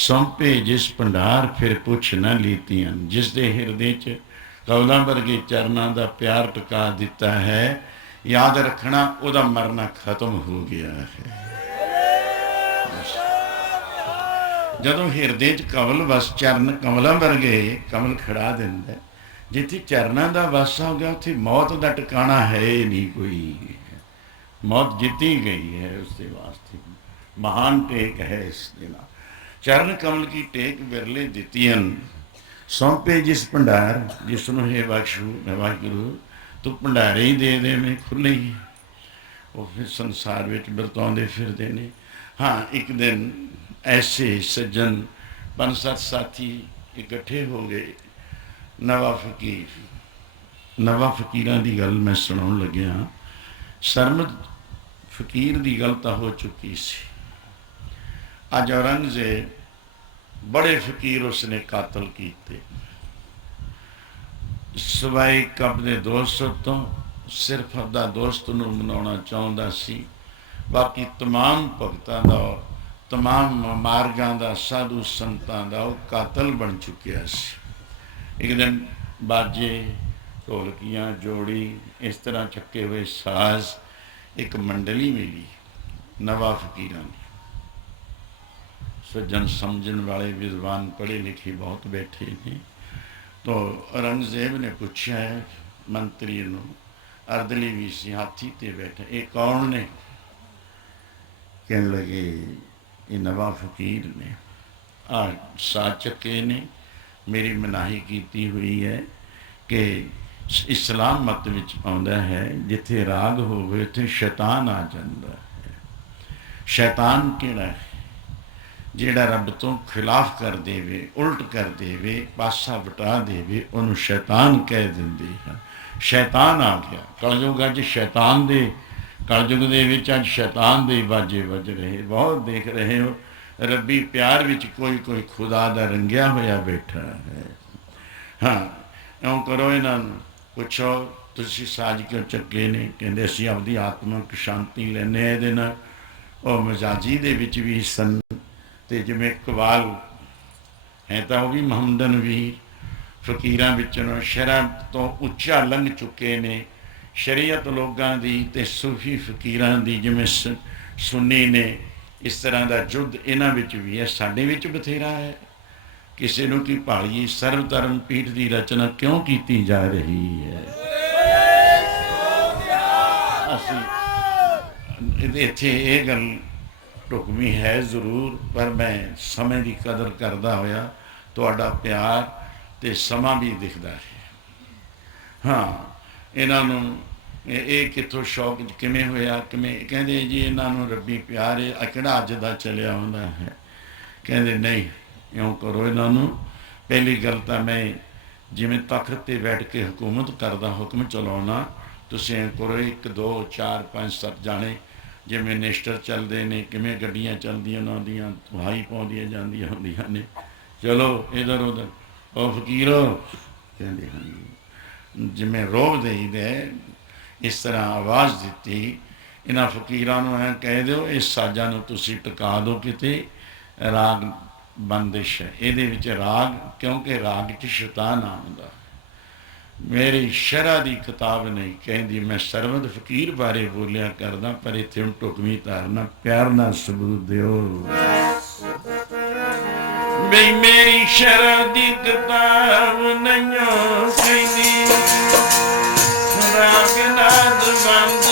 सौंपे जिस भंडार फिर पुछ न लीतियां। जिस दे हिरदे च कवलों वर्गे चरणों का प्यार टका दिता है। याद रखना उदा मरना खत्म हो गया है। जदों हिरदे च कमल वस चरण कमलों वर्गे कमल खड़ा दिंदा। जिथे चरणों का वस हो गया उत्थे मौत का टिकाणा है नहीं कोई। मौत जीती गई है। उसके वास्ते महान टेक है इस दिन। चरण कमल की टेक बिरले दित्तियां। सौंपे जिस भंडार जिसनों हे बख्शू मैं वाहिगुरू तू भंडारे ही दे मैं खुले ही। वो फिर संसार में बरताउंदे फिरदे ने। हाँ एक दिन ऐसे सज्जन 5-7 साथी इकट्ठे हो गए। नवा फकीरां की गल मैं सुनाउण लग्या। सरमद फकीर की गल तो हो चुकी सी। अज औरंगजेब बड़े फकीर उसने कातल किए। सवाई अपने दोस्त तो सिर्फ अपना दोस्त नूं मनाउणा चाहुंदा सी। बाकी तमाम भगतां दा तमाम मार्गां दा साधु संतां दा वो कातल बन चुकिया सी। एक दिन बाजे ढोलकियां जोड़ी इस तरह चक्के हुए साज एक मंडली मिली नवा फकीरां दी। सज्जन समझण वाले विद्वान पढ़े लिखे बहुत बैठे ने। तो औरंगजेब ने पूछा है मंत्री नूं, अर्दली भी सी हाथी ते बैठे, ये कौन ने? कहने लगे ये नवा फकीर ने। साथ चक्के ने मेरी मनाही की हुई है कि इस्लाम मत विच आउंदा है जिथे राग होवे उत्थे शैतान आ जांदा है। शैतान किहड़ा है? जिहड़ा रब तो खिलाफ कर देवे, उल्ट कर देवे, पासा वटा देवे, उन्होंने शैतान कह दिंदे हैं। शैतान आ गया कलयुग, अज शैतान दे कलयुग दे विच अज शैतान दे बाजे बज रहे। बहुत देख रहे हो रब्बी प्यार विच कोई कोई खुदा दा रंगिया होया बैठा है। हाँ, इउं करो, इन्हां नूं पुछो तुसीं साज क्यों चुके ने? कहंदे असीं आपदी आत्मक शांति लैने इहदे नाल। ਉਹ ਮਜ਼ਾਜੀ ਦੇ ਵਿੱਚ ਵੀ ਸਨ ਅਤੇ ਜਿਵੇਂ ਇਕਬਾਲ ਹੈ ਤਾਂ ਉਹ ਵੀ ਮੁਹੰਮਦਨ ਵੀਰ ਫਕੀਰਾਂ ਵਿੱਚੋਂ ਸ਼ਰ੍ਹਾਂ ਤੋਂ ਉੱਚਾ ਲੰਘ ਚੁੱਕੇ ਨੇ। ਸ਼ਰੀਅਤ ਲੋਕਾਂ ਦੀ ਅਤੇ ਸੂਫੀ ਫਕੀਰਾਂ ਦੀ ਜਿਵੇਂ ਸੁੰਨੀ ਨੇ, ਇਸ ਤਰ੍ਹਾਂ ਦਾ ਯੁੱਧ ਇਹਨਾਂ ਵਿੱਚ ਵੀ ਹੈ, ਸਾਡੇ ਵਿੱਚ ਬਥੇਰਾ ਹੈ। ਕਿਸੇ ਨੂੰ ਕੀ ਭਾਲੀਏ ਸਰਵ ਧਰਮ ਪੀਠ ਦੀ ਰਚਨਾ ਕਿਉਂ ਕੀਤੀ ਜਾ ਰਹੀ ਹੈ? ਅਸੀਂ ਇੱਥੇ ਇਹ ਗੱਲ ਢੁਕਵੀਂ ਹੈ ਜ਼ਰੂਰ, ਪਰ ਮੈਂ ਸਮੇਂ ਦੀ ਕਦਰ ਕਰਦਾ ਹੋਇਆ ਤੁਹਾਡਾ ਪਿਆਰ ਅਤੇ ਸਮਾਂ ਵੀ ਦਿਖਦਾ ਹੈ। ਹਾਂ, ਇਹਨਾਂ ਨੂੰ ਇਹ ਕਿੱਥੋਂ ਸ਼ੌਕ ਕਿਵੇਂ ਹੋਇਆ? ਕਿਵੇਂ ਕਹਿੰਦੇ ਜੀ ਇਹਨਾਂ ਨੂੰ ਰੱਬੀ ਪਿਆਰ ਹੈ, ਕਿਹੜਾ ਅੱਜ ਦਾ ਚੱਲਿਆ ਹੁੰਦਾ ਹੈ? ਕਹਿੰਦੇ ਨਹੀਂ, ਇਉਂ ਕਰੋ ਇਹਨਾਂ ਨੂੰ। ਪਹਿਲੀ ਗੱਲ ਤਾਂ ਮੈਂ ਜਿਵੇਂ ਤਖਤ 'ਤੇ ਬੈਠ ਕੇ ਹਕੂਮਤ ਕਰਦਾ, ਹੁਕਮ ਚਲਾਉਣਾ, ਤੁਸੀਂ ਐਂ ਕਰੋ 1 2 4 5 7 ਜਾਣੇ ਜਿਵੇਂ ਮਿਨਿਸਟਰ ਚੱਲਦੇ ਨੇ, ਕਿਵੇਂ ਗੱਡੀਆਂ ਚੱਲਦੀਆਂ ਉਹਨਾਂ ਦੀਆਂ ਵਹਾਈ ਪਾਉਂਦੀਆਂ ਜਾਂਦੀਆਂ ਹੁੰਦੀਆਂ ਨੇ, ਚਲੋ ਇੱਧਰ ਉੱਧਰ, ਉਹ ਫਕੀਰੋ ਕਹਿੰਦੇ ਹਨ, ਜਿਵੇਂ ਰੋਬ ਦੇਈਦਾ ਇਸ ਤਰ੍ਹਾਂ ਆਵਾਜ਼ ਦਿੱਤੀ। ਇਹਨਾਂ ਫਕੀਰਾਂ ਨੂੰ ਐਂ ਕਹਿ ਦਿਓ ਇਸ ਸਾਜ਼ਾਂ ਨੂੰ ਤੁਸੀਂ ਟਿਕਾ ਦਿਓ ਕਿਤੇ, ਰਾਗ ਬੰਦਿਸ਼ ਹੈ ਇਹਦੇ ਵਿੱਚ ਰਾਗ, ਕਿਉਂਕਿ ਰਾਗ 'ਚ ਸ਼ੈਤਾਨ ਆਉਂਦਾ। ਮੇਰੀ ਸ਼ਰ੍ਹਾ ਦੀ ਕਿਤਾਬ ਨਹੀਂ ਕਹਿੰਦੀ, ਮੈਂ ਸਰਵਦ ਫਕੀਰ ਬਾਰੇ ਬੋਲਿਆ ਕਰਦਾ, ਪਰ ਇੱਥੇ ਹੁਣ ਢੁਕਵੀਂ ਧਾਰਨਾ ਪਿਆਰ ਨਾਲ ਸਬੂਤ ਦਿਓ ਬਈ ਮੇਰੀ ਸ਼ਰ੍ਹਾ ਦੀ ਕਿਤਾਬ ਨਹੀਂ ਕਹਿੰਦੀ ਰਾਗ ਨਾਦ ਬੰਦ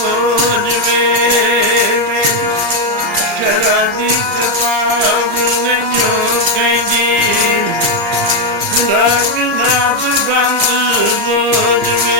ਹੋ ਜਵੇ। ਮੇਰੀ ਸ਼ਰ੍ਹਾ ਦੀ ਕਿਤਾਬ ਨਹੀਂ ਕਹਿੰਦੀ ਰਾਗ ਨਾਦ ਬੰਦ ਹੋ ਜਵੇ।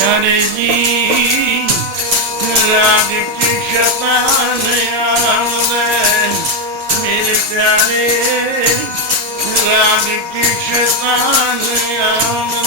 प्यारे जी राग की शैतान आमद, मेरे प्यारे राग की शैतान आमद।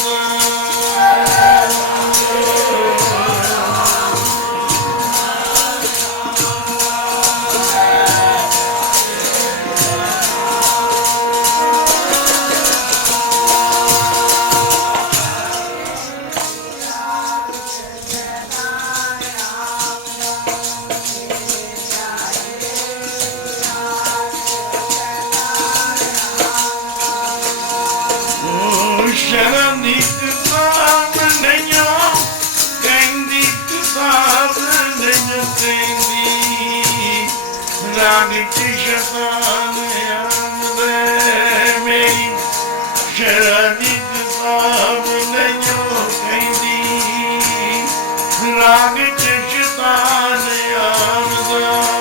राग शैतान आमदे मेरी शरानी किताब नहीं कहती राग शैतान आमदा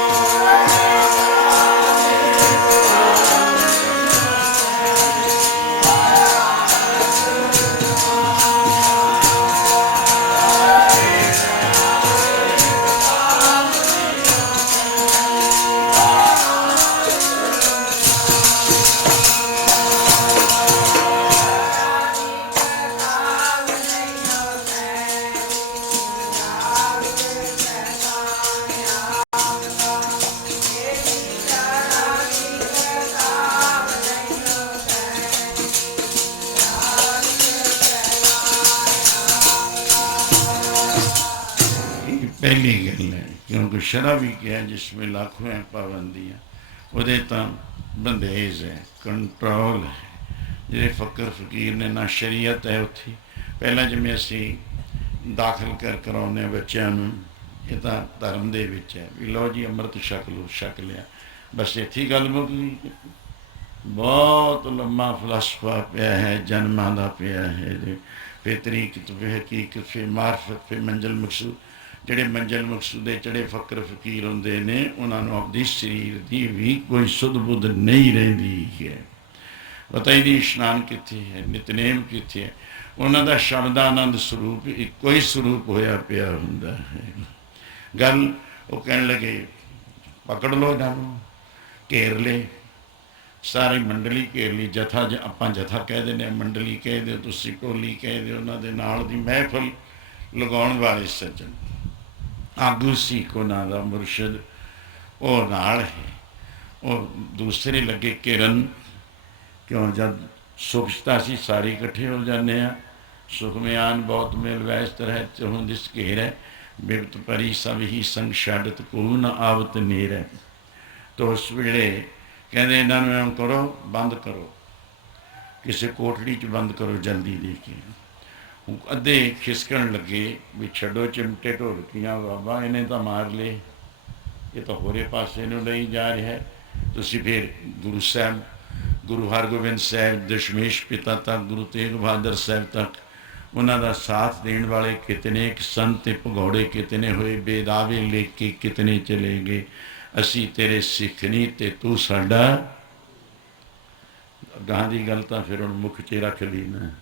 पहली गल है क्योंकि शरा भी क्या जिसमें लाखों है पाबंदियाँ वो तो बंदेज है कंट्रोल है जिहड़े फकर फकीर ने ना शरीयत है उत्थे पहला जिमें असी दाखिल कराने बच्चों ये तो धर्म दे विच है भी लो जी अमृत छक लो छक लिया बस इत्थे गल मुक गई बहुत लम्मा फलसफा पिया है जन्मां दा पिया है फिर तरीकत फिर हकीकत फिर मार्फत फिर मंजिल मकसूद ਜਿਹੜੇ ਮੰਜ਼ਿਲ ਮਕਸੂਦ ਦੇ ਚੜੇ ਫਕਰ ਫਕੀਰ ਹੁੰਦੇ ਨੇ ਉਹਨਾਂ ਨੂੰ ਆਪਣੀ ਸਰੀਰ ਦੀ ਵੀ ਕੋਈ ਸੁਧ ਬੁੱਧ ਨਹੀਂ ਰਹਿੰਦੀ ਹੈ ਪਤਾ ਹੀ ਨਹੀਂ ਇਸ਼ਨਾਨ ਕਿੱਥੇ ਹੈ ਨਿਤਨੇਮ ਕਿੱਥੇ ਹੈ ਉਹਨਾਂ ਦਾ ਸ਼ਬਦਾਨੰਦ ਸਰੂਪ ਇੱਕੋ ਹੀ ਸਰੂਪ ਹੋਇਆ ਪਿਆ ਹੁੰਦਾ ਹੈ ਗੱਲ ਉਹ ਕਹਿਣ ਲੱਗੇ ਪਕੜ ਲਓ ਇਹਨਾਂ ਨੂੰ ਘੇਰ ਲੈ ਸਾਰੀ ਮੰਡਲੀ ਘੇਰ ਲਈ ਜਥਾ ਆਪਾਂ ਜਥਾ ਕਹਿ ਦਿੰਦੇ ਹਾਂ ਮੰਡਲੀ ਕਹਿ ਦਿਓ ਤੁਸੀਂ ਟੋਲੀ ਕਹਿ ਦਿਓ ਉਹਨਾਂ ਦੇ ਨਾਲ ਦੀ ਮਹਿਫਲ ਲਗਾਉਣ ਵਾਲੇ ਸੱਜਣ आगू सिख उन्होंने मुर्शद वो नाल है वो दूसरे लगे किरण क्यों जब सुखता सी सारी इकट्ठे हो जाने सुख में आन बहुत मिल वैस तरह चहुं दिस घेर है बिपत परी सब ही संग छाड़त को न आवत नेर है तो उस वेले कहते इन्होंने करो बंद करो किसी कोठड़ी च बंद करो जल्दी दे के अद्धे खिसकन लगे भी छड्डो चिमटे ढोलकियां बाबा इन्हें तो मार ले ये तो होरे पासे नूं नहीं जा रहा है तुसी फिर गुरु साहब गुरु हरगोबिंद साहब दशमेश पिता तक गुरु तेग बहादुर साहब तक उन्हों साथ देने वाले कितने संत भगौड़े कितने हुए बेदावे लेके कितने चले गए असी तेरे सिख नहीं ते तू साडा गां दी गल तां फिर हुण मुख च रख ली ना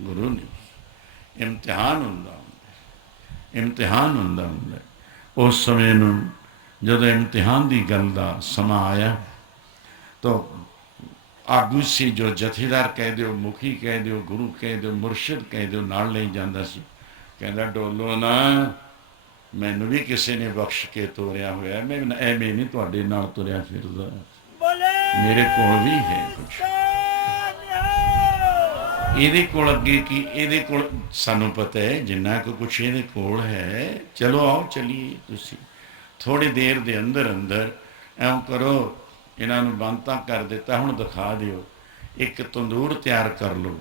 गुरु नहीं इम्तिहान इम्तिहान होंदा उस समय जदों इम्तिहान की गल का समा आया तो आगू सी जो जथेदार कह दो मुखी कह दो गुरु कह दो मुर्शिद कह दो नाल नहीं जाता सी कहता डोलो ना मैनू भी किसी ने बख्श के तोरिया हुआ मैं एवें नहीं तुहाडे नाल तुरिया फिरदा मेरे को भी है कुछ ਇਹਦੇ ਕੋਲ ਅੱਗੇ ਕੀ ਇਹਦੇ ਕੋਲ ਸਾਨੂੰ ਪਤਾ ਹੈ ਜਿੰਨਾ ਕੁਛ ਇਹਦੇ ਕੋਲ ਹੈ ਚਲੋ ਆਓ ਚਲੀਏ ਤੁਸੀਂ ਥੋੜੀ ਦੇਰ ਦੇ ਅੰਦਰ ਅੰਦਰ ਐਂ ਕਰੋ ਇਹਨਾਂ ਨੂੰ ਬੰਦ ਤਾਂ ਕਰ ਦਿੱਤਾ ਹੁਣ ਦਿਖਾ ਦਿਓ ਇੱਕ ਤੰਦੂਰ ਤਿਆਰ ਕਰ ਲਓ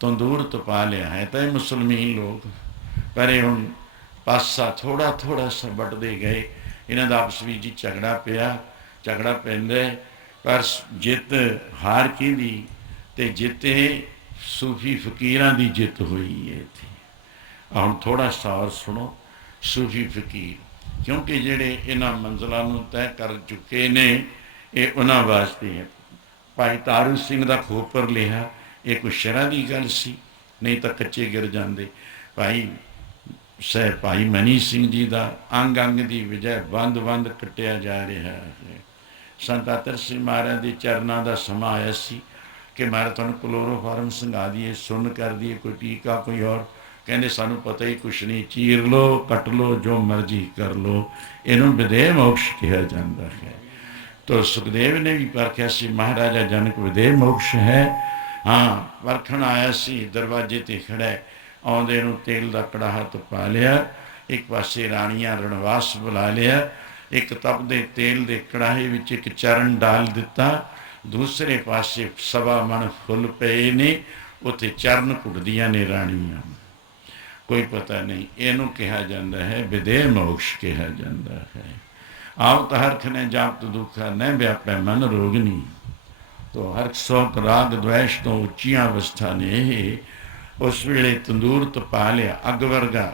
ਤੰਦੂਰ ਤਪਾ ਲਿਆ ਹੈ ਤਾਂ ਇਹ ਮੁਸਲਮਾਨ ਲੋਕ ਪਰ ਇਹ ਹੁਣ ਪਾਸਾ ਥੋੜਾ ਥੋੜਾ ਸਾ ਵੱਟਦੇ ਗਏ ਇਹਨਾਂ ਦਾ ਆਪਸ ਵਿੱਚ ਹੀ ਝਗੜਾ ਪੈਂਦਾ ਪਰ ਜਿੱਤ ਹਾਰ ਕਿਹਦੀ ਤੇ ਜਿੱਤੇ सूफी फकीर की जित हुई है इतनी हम थोड़ा सार सुनो सूफी फकीर क्योंकि जेडे इन्हों मंजिलों तय कर चुके ने ये उन्होंने वास्ते है भाई तारू सिंह का खोपर लिया ये कोई शरा की गल सी नहीं तो कच्चे गिर जाते भाई साहब भाई मनी सिंह जी का अंग अंग की वजह बंद बंद कटिया जा रहा है संत अतर सिंह महाराज के चरणों का समा आया सी कि मैराथन क्लोरोफार्म संघा दिए सुन कर दिए कोई टीका कोई और कहते सानू पता ही कुछ नहीं चीर लो कट लो जो मर्जी कर लो इनू विदेह मोक्ष कहा जाता है तो सुखदेव ने भी परखिया सी महाराजा जनक विदेह मोक्ष है हाँ परखण आया सी दरवाजे ते खड़ा आउंदे नूं तेल का कड़ाहा पा लिया एक पासे राणियां रणवास बुला लिया एक तपदे तेल के कड़ाहे विच एक चरण डाल दिता दूसरे पासे सवा मन फुल पे ने उत्थे चरण घुटदियां ने राणियां कोई पता नहीं इनू कहा जाता है विदेह मोक्ष कहा जाता है आवत हरख ने जापत दुखा न व्यापै मन रोगनी। तो हरख शौक राग द्वेष तो उच्चियां अवस्था ने ਇਹ उस वेले तंदूर तपा लिया, अग वर्गा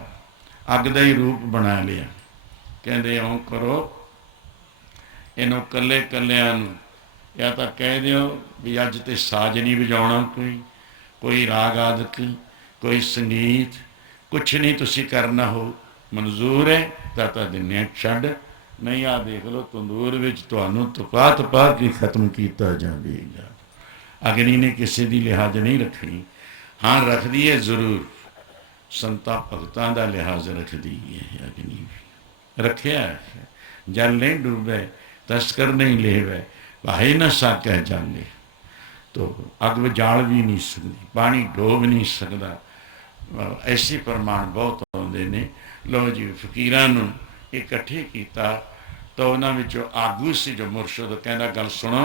अग का ही रूप बना लिया। कहते इउं करो, इनू कले कलियां नूं या तो कह दिओ भी अज तो साज नहीं बजाउणा, कोई राग आदक, कोई संगीत कुछ नहीं तुसी करना हो, मंजूर है तो दिन्ने छड्ड, नहीं आ देख लो तंदूर विच तुहानूं तपा तपा के खत्म किया जाएगा। अग्नि ने किसी की लिहाज नहीं रखनी, हाँ रखती है जरूर, संतां भगतां दा लिहाज रखती है अग्नि, रखिया जल नहीं डूबे तस्कर नहीं लेवे भाई न साकै जाले। तो अग जाल भी नहीं सकती, पानी डोब नहीं सकता। ऐसे प्रमाण बहुत आते ने। लो जी फकीरां नूं इकट्ठे किया तो उन्हां विचों आगू से जो मुरशद कहना गल सुनो,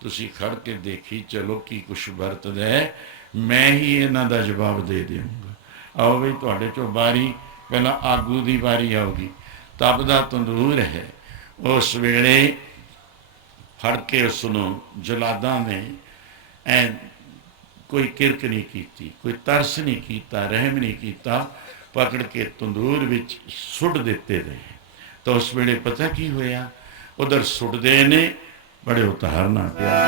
तुसी खड़ के देखी चलो की कुछ वरतदा है, मैं ही इन्हां दा जवाब दे देऊँगा। आओ बई तुहाडे चों बारी पहला आगू की बारी आऊगी। तपदा तंदूर है, उस वेले फड़ के उसनों जलादा ने कोई किरक नहीं की, कोई तरस नहीं किया, रहम नहीं किया, पकड़ के तंदूर विच सुट दिते रहे। तो उस वेले पता की होया, उधर सुटदे ने बड़े उतारना पिया,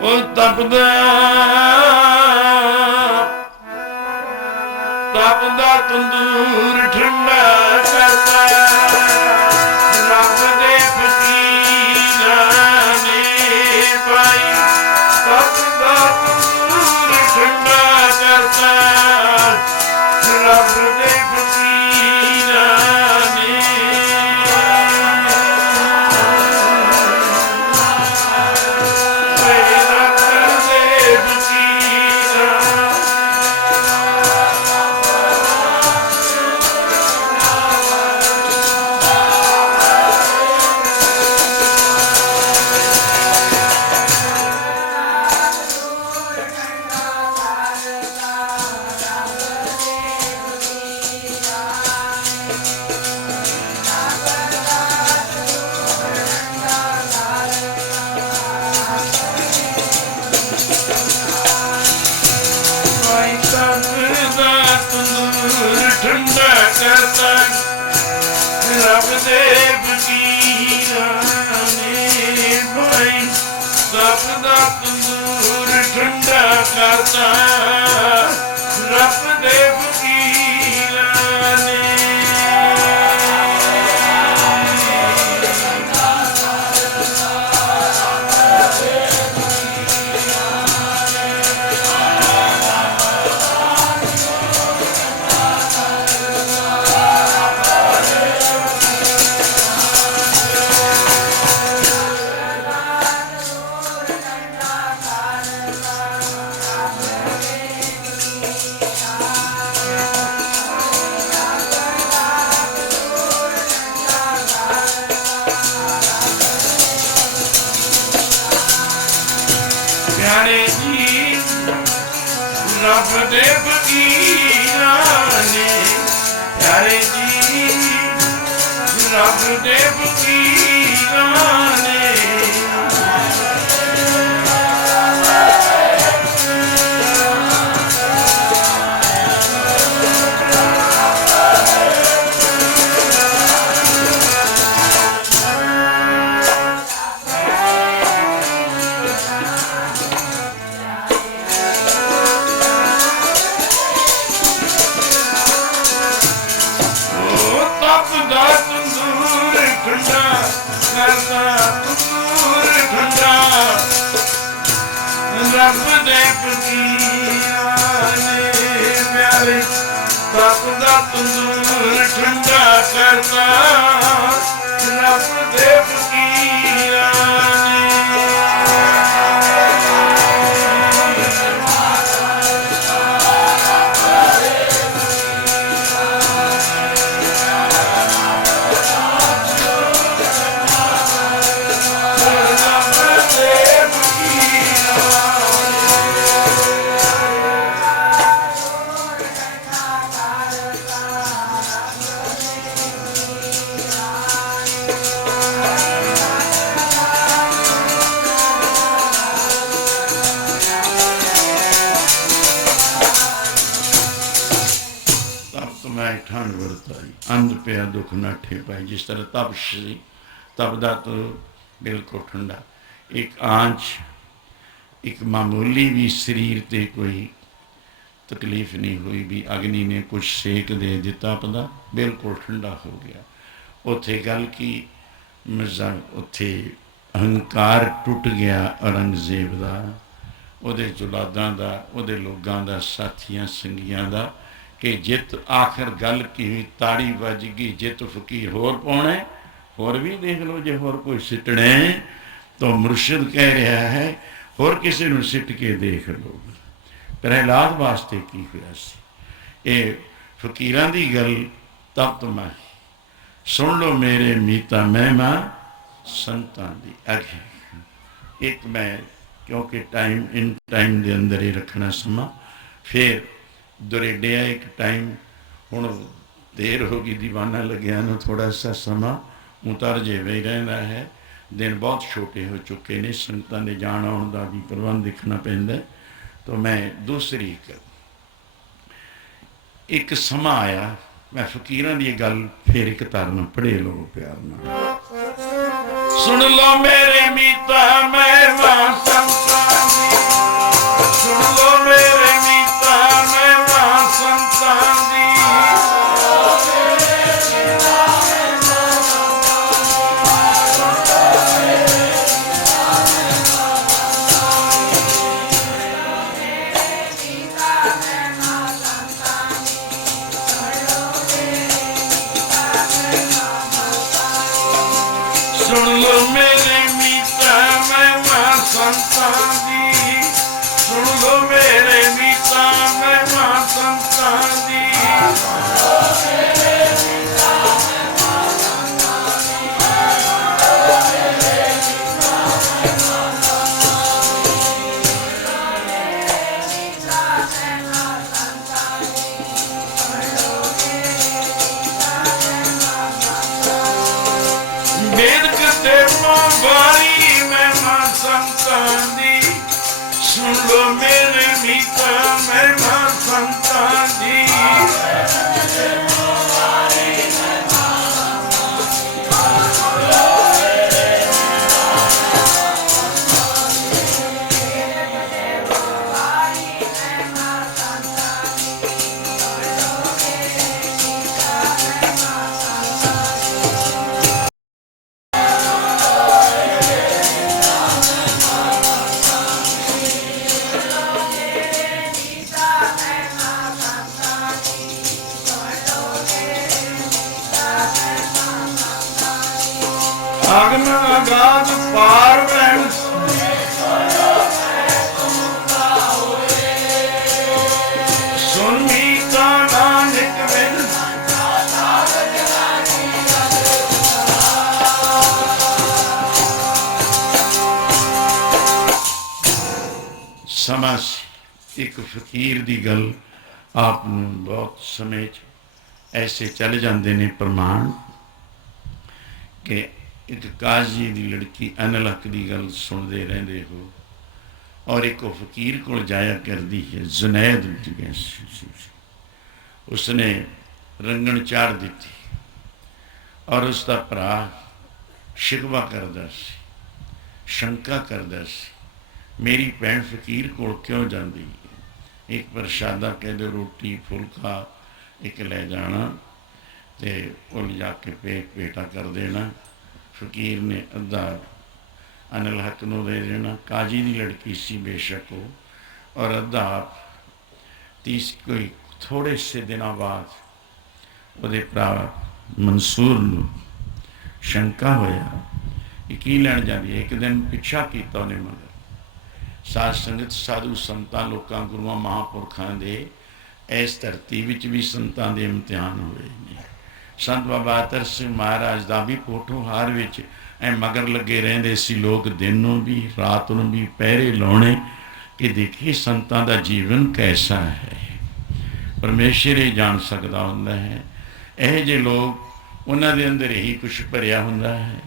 ओ तपदा तपदा तंदूर ठंडा करता रब दे फकीरां ने पाई। तपदा तंदूर ठंडा करता रब दे फकीरां ने, रब दे फकीरां। ठंडा करता रब दे फकीरां ने भाई। तपदा तंदूर ठंडा करता रब दे फकीरां ने। प्यारे जी रब दे फकीरां ने, प्यारे जी रब दे फकीरां ने। तपदा तंदूर ठंडा करता तंदूर ठंडा रब दे फकीरां ने, प्यारे तपदा तंदूर ठंडा करता रब दे फकीरां ने। मैं ठंड वरताई, अंध पिया दुख नाठे पाई। जिस तरह तप सी, तपदा तो बिल्कुल ठंडा। एक आंच, एक मामूली भी शरीर ते कोई तकलीफ नहीं हुई भी अग्नि ने कुछ सेक दे दिता, पता बिल्कुल ठंडा हो गया। उत्थे गल की मिर्जा, उत्थे अहंकार टुट गया औरंगजेब का, ਉਹਦੇ जुलादा का, ਉਹਦੇ लोगों का, साथियों संगियां का, कि जित आखिर गल की हुई, ताड़ी वज गई, जित फकीर होर पाने, होर भी देख लो जो होर कोई सिटने, तो मुर्शिद कह रहा है होर किसी को सिट के देख लो। प्रहलाद वास्ते की होया सी, ये फकीरां दी गल तब तो मैं सुन लो मेरे मीता महिमा संतां दी। अगे एक मैं क्योंकि टाइम इन टाइम के अंदर ही रखना समा, फिर दुरेडिया एक टाइम, हुण देर हो गई दीवाना लग्या नूं, थोड़ा सा समा उतर जिवे ही रहिंदा है। दिन बहुत छोटे हो चुके ने, संगतां दे जाण आउण दा भी प्रबंध देखना पैंदा है। तो मैं दूसरी एक समा आया, मैं फकीरां दी गल फिर एक तरन पढ़े लो प्यार नाल। सुन लो मेरे मीता महिमा संतां दी, सुन लो मेरे मीता महिमा संतां दी। सुन लो मेरे मीता महिमा संतां दी, सुन लो मेरे मीता महिमा संतां दी। वेद करते बारी महिमा संतां दी, सुन लो मेरे मीता महिमा संतां दी। अगन अगाध पार वैन, सुन मीता नानक विन। समा एक फकीर दी गल आप बहुत समय ऐसे चल जाते ने प्रमाण कि एक काजी की लड़की अनलक की गल सुनते रहते हो, और एक फकीर को जाया करती है, जुनैद उसने रंगन चाड़ दी, और उसका भरा शिकवा करता सी, शंका करता सी, मेरी भैन फकीर को क्यों जाती है। एक प्रशादा कह दो, रोटी फुलका एक ले जाना, तो वो ले जाके पेटा कर देना। फकीर ने अद्धा अनिल हक नूं दे देना, काजी की लड़की सी बेशक हो, और अद्धा कोई थोड़े से दिनों बाद उहदे भरा मंसूर नूं शंका होया कि की लैण जाती है। एक दिन पिछा किया उन्हें मगर साध संगत साधु संतां लोकां गुरुआं महापुरखां दे इस धरती विच भी संतां दे इम्तिहान होए ने। संत बाबा अतर सिंह महाराज का भी पोठोहार विच ऐ मगर लगे रहंदे सी लोग, दिनों भी रात नूं भी पहरे लाने कि देखिए संतां दा जीवन कैसा है। परमेश्वर ही जान सकता हुंदा है। यह जे लोग उन्हां दे अंदर यही कुछ भरिया हुंदा है।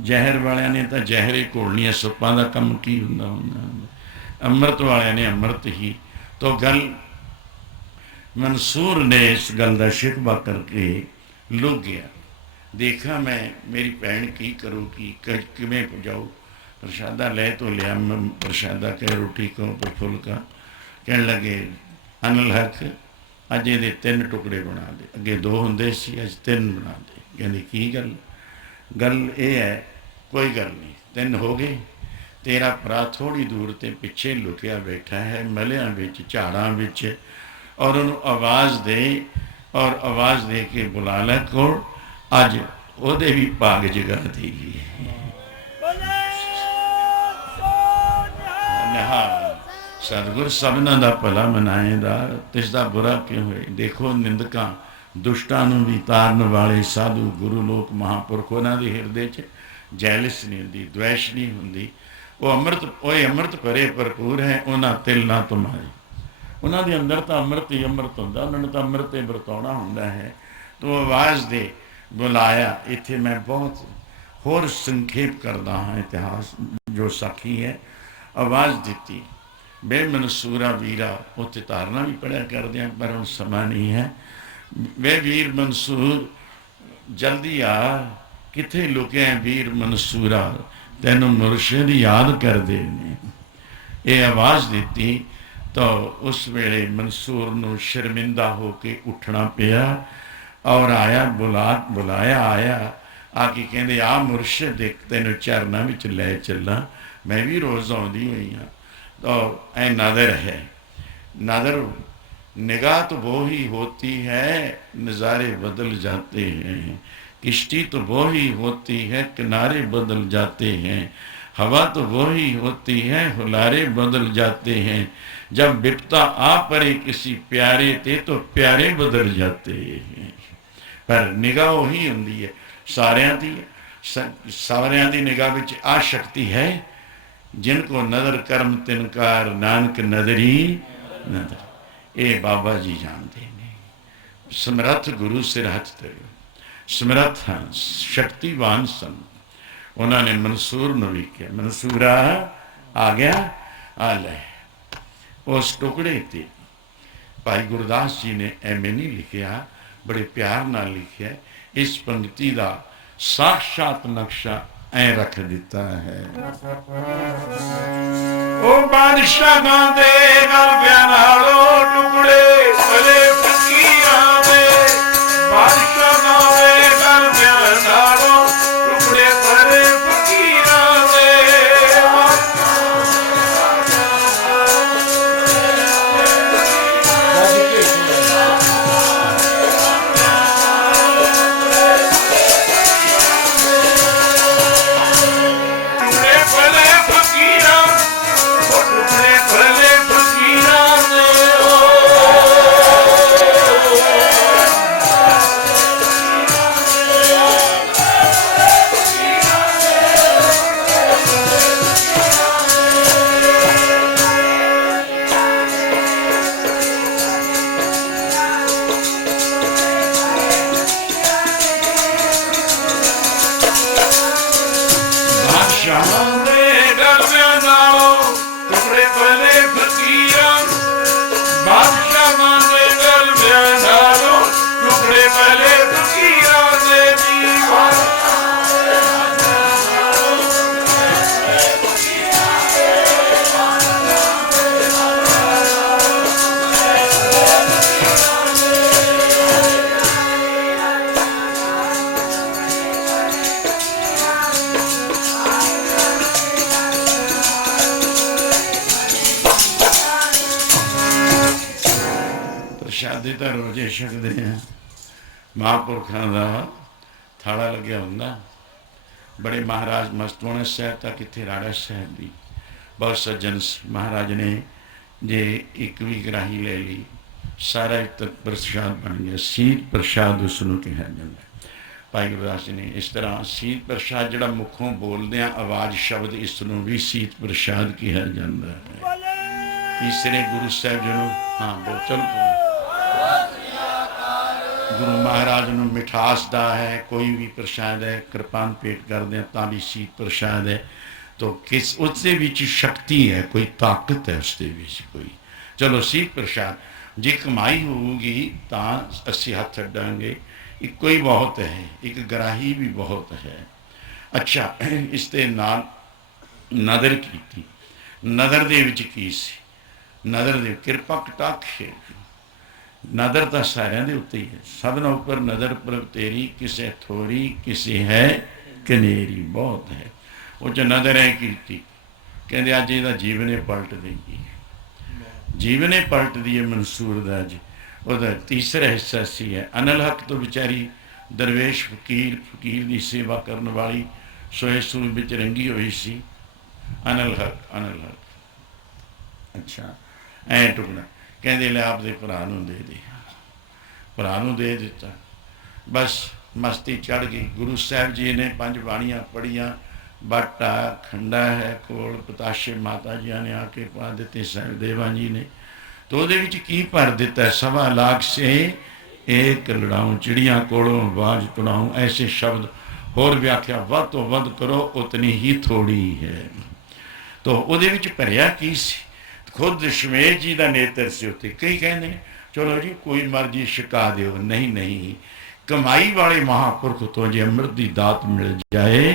जहर वालियां ने तो जहर ही घोलनी, सप्पां दा काम की हुंदा हुंदा, अमृत वालियां ने अमृत ही। तो गल मंसूर ने इस गल का शिकवा करके लुक गया। देखा मैं मेरी भैन की करूगी, किमें पजाऊ। प्रशादा ले तो लिया, प्रशादा कह रोटी को पर फुलका। कह लगे अनिल हक अज ये 3 टुकड़े बना दे, अगे 2 होंदे सी अज 3 बना दे। कहती की गल? गल ये है कोई गल नहीं, 3 हो गए। तेरा भरा थोड़ी दूर ते पिछे लुकिया बैठा है मलियां विच झाड़ां विच, और उन्होंने आवाज़ दे, और आवाज़ दे के बुला लै कोल, अज ओदे भी भाग जगा दी। सतगुर सबना दा भला मनाएदा, तिसदा बुरा क्यों होए। देखो निंदकां दुष्टां नूं भी तारन वाले साधु गुरु लोक महापुरख, उन्हां दे हिरदे च जैलस नहीं हुंदी, द्वैश नहीं हुंदी। वो अमृत भरे भरपूर है, उन्हां तिल ना तुम्हारे। उन्हां दे अंदर तो अमृत ही अमृत हुंदा, उन्होंने तो अमृत ही वरताउणा हुंदा है। तो आवाज़ दे बुलाया। इत्थे मैं बहुत होर संखेप करदा हाँ इतिहास जो साखी है। आवाज़ दी बे मनसूरा वीरा, उत्ते धारना भी पढ़िया करते हैं पर हम समा नहीं है। वे वीर मंसूर जल्दी आ, किथे लुके वीर मंसूरा, तेनों मुर्शिद याद कर दे ने। ये आवाज़ दी तो उस वेले मंसूर नूं शर्मिंदा होके उठना पिया, और आया बुलाया आया आके कहते आ मुर्शिद एक तेन चरना विच लै चला, मैं भी रोज़ आउंदी हुई हाँ। तो ऐ नदर है, नदर निगाह तो वो ही होती है नज़ारे बदल जाते हैं, किश्ती तो वो ही होती है किनारे बदल जाते हैं, हवा तो वो ही होती है हुलारे बदल जाते हैं, जब बिपता आ पड़े किसी प्यारे ते तो प्यारे बदल जाते हैं। पर निगाह वही होंदी है सारियां दी, सारियां दी निगाह विच आ शक्ति है, जिनको नदर कर्म तिनकार नानक नदरी नदर। ये बाबा जी जानते ने। समर्थ गुरु सिर हथ धरियो, समर्थ हाँ शक्तिवान सन। उन्होंने मंसूर नूं भी किया, मंसूरा आ गया, आ ले। उस टुकड़े ते भाई गुरदास जी ने एवं नहीं लिखिया, बड़े प्यार नाल लिखिया। इस पंक्ति का साक्षात नक्शा ऐ रख दिता है। ओ बादशाह दे गलबियां नालों टुकड़े भले फकीरां दे, बादशाह दे गलबियां नालों टुकड़े भले फकीरां दे। प्रशादे तो रोजे छकते हैं, महापुरखों का थाला लग्या होंदा। बड़े महाराज मस्तोणे साहब तक इत्थे राड़ा साहब भी बहुत सज्जन महाराज ने जे एक भी ग्राही ले ली, सारा एक तक प्रसाद बन गया। सीत प्रसाद उसनूं कहा जाता है। भाई गुरदास जी ने इस तरह सीत प्रसाद जिहड़ा मुखों बोलदे आवाज़ शब्द, इसनूं भी सीत प्रसाद कहा जाता है। तीसरे गुरु साहब जी नूं हाँ बोल चल गुरु महाराज नूं मिठास दा है, कोई भी प्रसाद है कृपान पेट कर दें तां भी सीत प्रसाद है। तो किस उसदे विच शक्ति है, कोई ताकत है उसदे विच कोई। चलो सीत प्रसाद जे कमाई होगी तो असी हथ अड्डांगे, इको ही बहुत है, एक गराही भी बहुत है। अच्छा, इस दे नाल नदर की, नदर दे विच की सी, नदर दे किरपा कटाक्ष, नदर तो सारिਆਂ ਦੇ ਉੱਤੇ ही है, सबना उपर नदर प्रभ तेरी, किसे थोड़ी किसे है कनेरी, बहुत है। वो च नदर है कीती, कहते अज ਇਹਦਾ जीवने पलट देगी, जीवने पलट दी है मंसूर दा अज। ਉਹਦਾ तीसरा हिस्सा सी है अनल हक तो बेचारी दरवेश फकीर, फकीर की सेवा करने वाली सोए सूल विच रंगी हुई सी। अनल हक, अनल हक। अच्छा, ऐ टुकड़ा कहते ले आपके भरा दे दे, भरा दे दिता, बस मस्ती चढ़ गई। गुरु साहब जी ने 5 बाणियां पढ़िया, बाटा खंडा है कोल, पताशे माता जी ने आके पा दिते, साहब देवा जी ने तो वो की भर दिता, 1.25 लाख से एक लड़ाऊं, चिड़ियाँ कोलों आवाज तुड़ाऊं, ऐसे शब्द। होर व्याख्या वध तो वध करो उतनी ही थोड़ी है। तो वो भरिया की सी, खुद दशमेश जी का नेत्र से उत्ते। कई कहने चलो जी कोई मर्जी छका दो, नहीं नहीं, कमाई वाले महापुरख तो जे अमृत की दात मिल जाए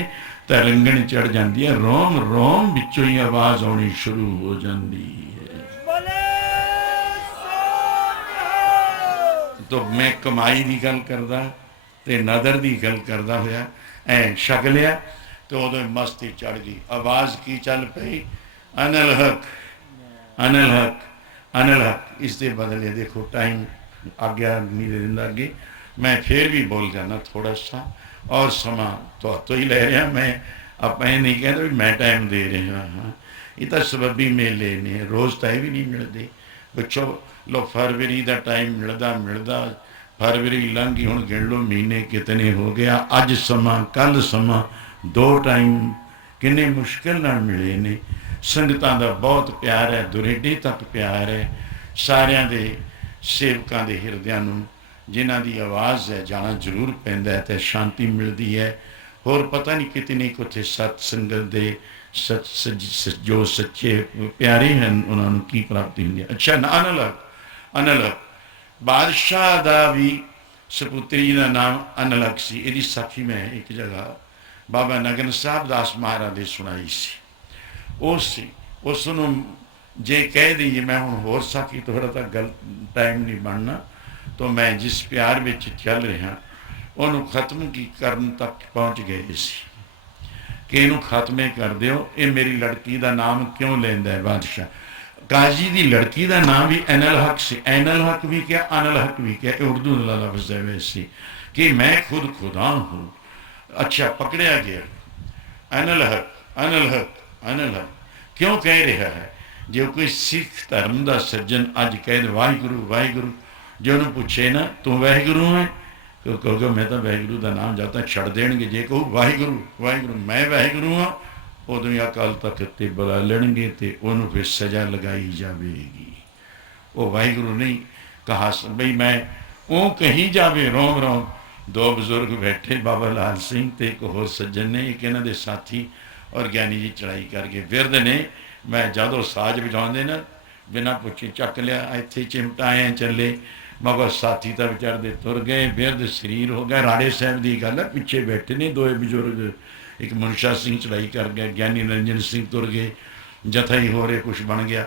तो रंगन चढ़ जाती है, रोम रोम विचों ही आवाज आनी शुरू हो जाती है। तो मैं कमाई की गल करदा ते नदर की गल करदा होया ऐ छक लिया, तो उदों मस्ती चढ़ गई। आवाज़ की चल पई, अनल हक, अनल हक, अनल हक। इसके बदले देखो टाइम आज्ञा नहीं देंदा अगे, मैं फिर भी बोल जाना थोड़ा सा और समा तो ही ले रहा मैं, आप नहीं कहते भी मैं टाइम दे रहा हाँ। ये तो सबबी मेले ने, रोज़ तो भी नहीं मिलते। पिछों लो फरवरी का टाइम मिलता मिलता, फरवरी लंघ गई, हुण गिन लो महीने कितने हो गया। अज समा कल समा, 2 टाइम किन्ने मुश्किल नाल मिले ने। संगतां दा बहुत प्यार है, दुरेडे तक प्यार है, सारियां दे सेवकां दे हिरदियां नूं जिन्हां दी आवाज़ है जाना जरूर पैंदा है, तो शांति मिलती है। होर पता नहीं कितनी कुछ सत्संगत दे जो सच्चे प्यारे हैं उन्होंने की प्राप्ति होंगी। अच्छा, अनल हक, अनल हक बादशाह का भी सपुत्री का नाम अनल हक सी। इसकी साखी मैं एक जगह बाबा नगन साहब दास महाराज ने सुनाई सी। उसनों जे कह दीजिए, मैं हूँ होर साखी थोड़ा तो गल टाइम नहीं बनना, तो मैं जिस प्यार में चल रहा उन्होंने खत्म की करन तक पहुँच गए सी कि इनू खात्मे कर दो, ये मेरी लड़की का नाम क्यों लेंदा है बादशाह। काजी की लड़की का नाम भी एनल हक से, एनल हक भी क्या अनल हक भी क्या, उर्दू का लफ्ज़ है वैसे कि मैं खुद खुदा हूँ। अच्छा, पकड़िया गया अनल हक, अनल हक, अनल हक क्यों कह रहा है। जो कोई सिख धर्म का सज्जन अज कह दे वाहिगुरु वाहिगुरु, जो उन्होंने पूछे ना तू वाहिगुरु है, तो कहोगे मैं तो वाहिगुरु का नाम जाता छड़ देंगे। जे कहूँ वाहिगुरु वाहिगुरु मैं वाहिगुरु हाँ, उदों ही अकाल तख्त ते बुला लेंगे, तो उन्होंने फिर सज़ा लगाई जाएगी। वो वाहिगुरु नहीं कहा बई मैं वो कही जावे रोम रोम। 2 बुजुर्ग बैठे, बाबा लाल सिंह तो एक होर सज्जन ने, एक इन्हों के साथी और ज्ञानी जी चढ़ाई करके विरद ने। मैं जदों साज बजाते ना बिना पुछे चक लिया, इत्थे चिमटा आए चले, मगर साथी तो विचारते तुर गए, बिरद शरीर हो गया। राड़े साहब की गल है, पिछे बैठे ने 2 बुजुर्ग, एक मुनशा सिंह चढ़ाई कर गया, ज्ञानी रंजन सिंह तुर गए, जथा ही हो रहे कुछ बन गया।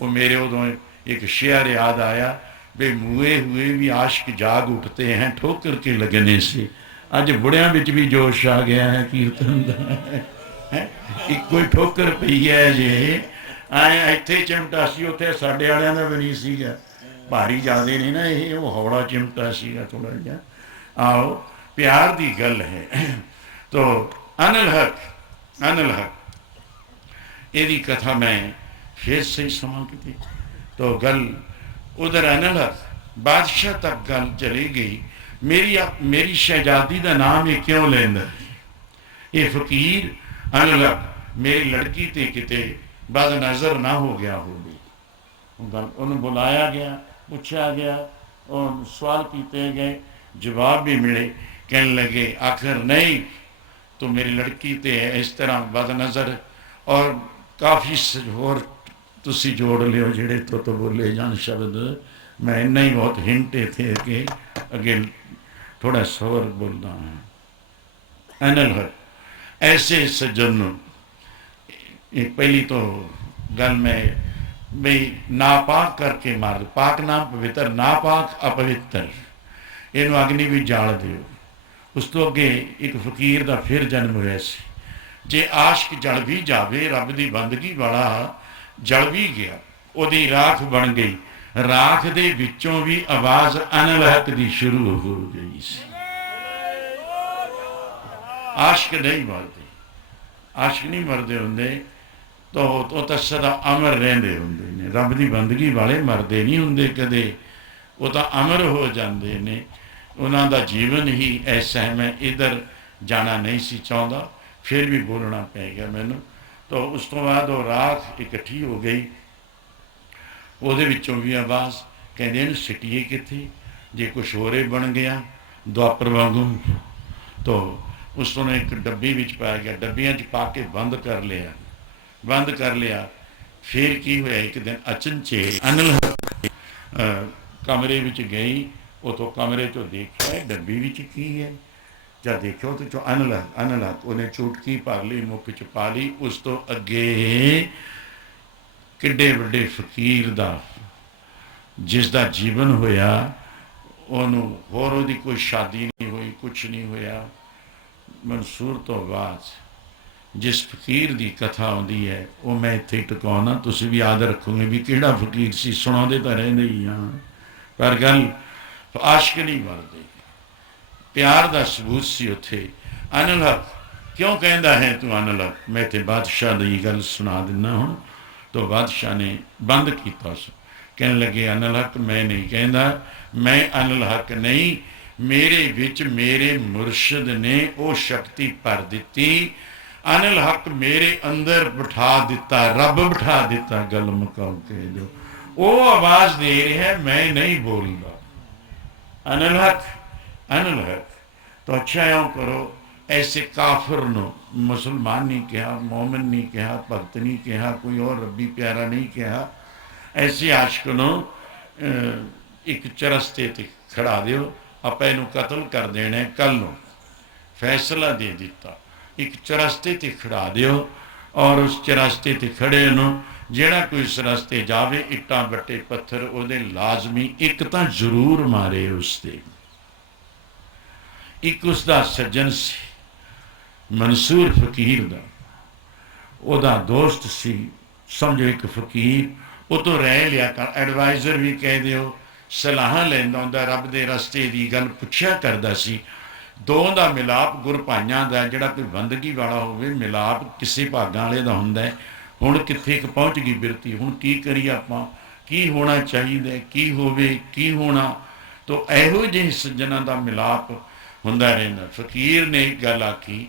वो मेरे उदों एक शेर याद आया भी मुए हुए भी आशिक जाग उठते हैं ठोकर के लगने से। अज बुढ़िया बिच भी जोश आ गया है कीर्तन का, एक कोई ठोकर पई है जे आए इत्थे चिमटा सी, उत्थे साडे वालियां दा भी नहीं सीगा, भारी ज़्यादा नहीं ना, ये वो हौला चिमटा सीगा थोड़ा जा। आओ प्यार की गल है। तो अनल हक, अनल हक यदी कथा मैं फिर से समा की, तो गल उधर अनल हक बादशाह तक गल चली गई। मेरी शहजादी का नाम ये क्यों लेंदा है, ये फकीर अनल हक मेरी लड़की ते किते बद नज़र ना हो गया होगी। उन्हें बुलाया गया, पूछा गया और सवाल किए गए, जवाब भी मिले। कहने लगे आखिर नहीं तो मेरी लड़की ते इस तरह बद नज़र और काफ़ी होर तुसी जोड़ लियो जेड़े तो बोले जान शब्द मैं इन्ना ही बहुत हिंट थे कि अगे थोड़ा शोर बोलता हूँ। अनिल हक ऐसे सज्जन पहली तो गल मैं बई नापाक करके मार दो, पाक नाम पवित्र, नापाक अपवित्र, इनू अग्नि भी जाल दिओ। उस तो अगे एक फकीर का फिर जन्म होया सी, जे आशक जल भी जावे रब की बंदगी वाला जल भी गया, ओदी राख बन गई, राख दे विचों भी आवाज अनिल हक दी शुरू हो गई सी। आशक नहीं मरते, आशक नहीं मरते होंगे तो सदा अमर रेंदे होंगे ने। रब की बंदगी वाले मरते नहीं होंगे कदे, वो तो अमर हो जाते ने। उन्हों का जीवन ही ऐसा है। मैं इधर जाना नहीं सी चाहता, फिर भी बोलना पै गया मैनू। तो उस तो बाद वो राख इकट्ठी हो गई, वो भी आवाज़ कहते हैं सिटिए कितने, जे कुछ होर बन गया द्वापर वांगू। तो उसने एक डब्बी विच पाया गया, डब्बियां च पा के बंद कर लिया, बंद कर लिया। फिर की होया, एक दिन अचनचे अनिल कमरे विच गई, उतो कमरे चो देखा डब्बी विच की है, जब देखो तो चो अनिल हक उन्हें चुटकी भर ली, मुख च पा ली। उस तो अगे किड्डे वड्डे फकीर दा जिसका जीवन होया, उन्होंने होर ओहदी कोई शादी नहीं हुई, कुछ नहीं होया। मंसूर तो बाद जिस फकीर की कथा आती है वो मैं इत्थे टकाना, तुसीं भी याद रखोगे भी किहड़ा फकीर सी। सुणाते तो रहंदे ही हाँ, पर गल आशक नहीं मरदे, प्यार का सबूत सी उत्थे। अनिल हक क्यों कहता है तू अनिल हक, मैं इत्थे बादशाह की गल सुना दिना हुण। तो बादशाह ने बंद किया, कहने लगे अनिल हक मैं नहीं कहता, मैं अनिल हक नहीं, मेरे विच मेरे मुर्शद ने वो शक्ति भर दी, अनिल हक मेरे अंदर बिठा दिता, रब बिठा दिता। गल मुकाओ कह दो, वो आवाज़ दे रहा है, मैं नहीं बोलता। अनिल हक तो अच्छा यूँ करो, ऐसे काफिर नो मुसलमान नहीं कहा, मोमिन नहीं कहा, भगत नहीं कहा, कोई और रब्बी प्यारा नहीं कहा, ऐसे आशक नो एक चरस्ते ते खड़ा दिओ, आप इनू कतल कर देना है, कल नू फैसला दे दिता। एक चरस्ते ते खड़ा दिओ और उस चरस्ते ते खड़े नू जेड़ा कोई इस रस्ते जावे, इट्टां बट्टे पत्थर उहदे लाजमी एक तां जरूर मारे उसते। एक उसका सज्जन सी मंसूर फकीर दा, ओदा दोस्त सी, समझो एक फकीर, वो तो रह लिया कर, एडवाइजर भी कह दिओ, सलाह लैंदा हुंदा, रब दे रस्ते दी गल पुछया करदा सी। दो दा मिलाप गुर भाइयां दा, जिहड़ा कोई बंदगी वाला होवे, मिलाप किसी भागां वाले दा हुंदा है। हुण कित्थे पहुंच गई बिरती, हुण की करिए आपां, की होना चाहिए, की होवे, की होना। तो इहो जिहे सज्जनां दा मिलाप हुंदा रहिंदा। फकीर ने एक गल आखी,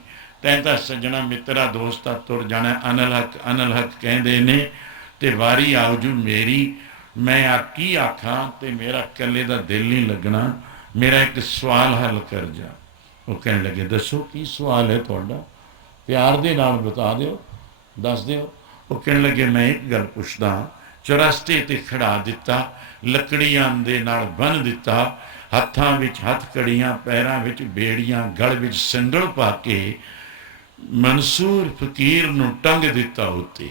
तैं तां सज्जना मित्रा दोस्ता तुर जाना, अनिल हक कहंदे ने ते वारी आओ जू मेरी, मैं की आखां ते मेरा कल्ले दा दिल नहीं लगना, मेरा एक सवाल हल कर जा। वो कहने लगे दसो की सवाल है तुहाडा, प्यार दे नाल बता दिओ, दस दिओ। वो कहने लगे मैं एक गल पुछदा, चौरस्ते ते खड़ा दिता, लकड़ियां दे नाल बन दिता, हत्थां विच हथकड़ियां, पैरां विच बेड़ियां, गल विच संगल पा के मंसूर फकीर नूं टंग दिता, उत्ते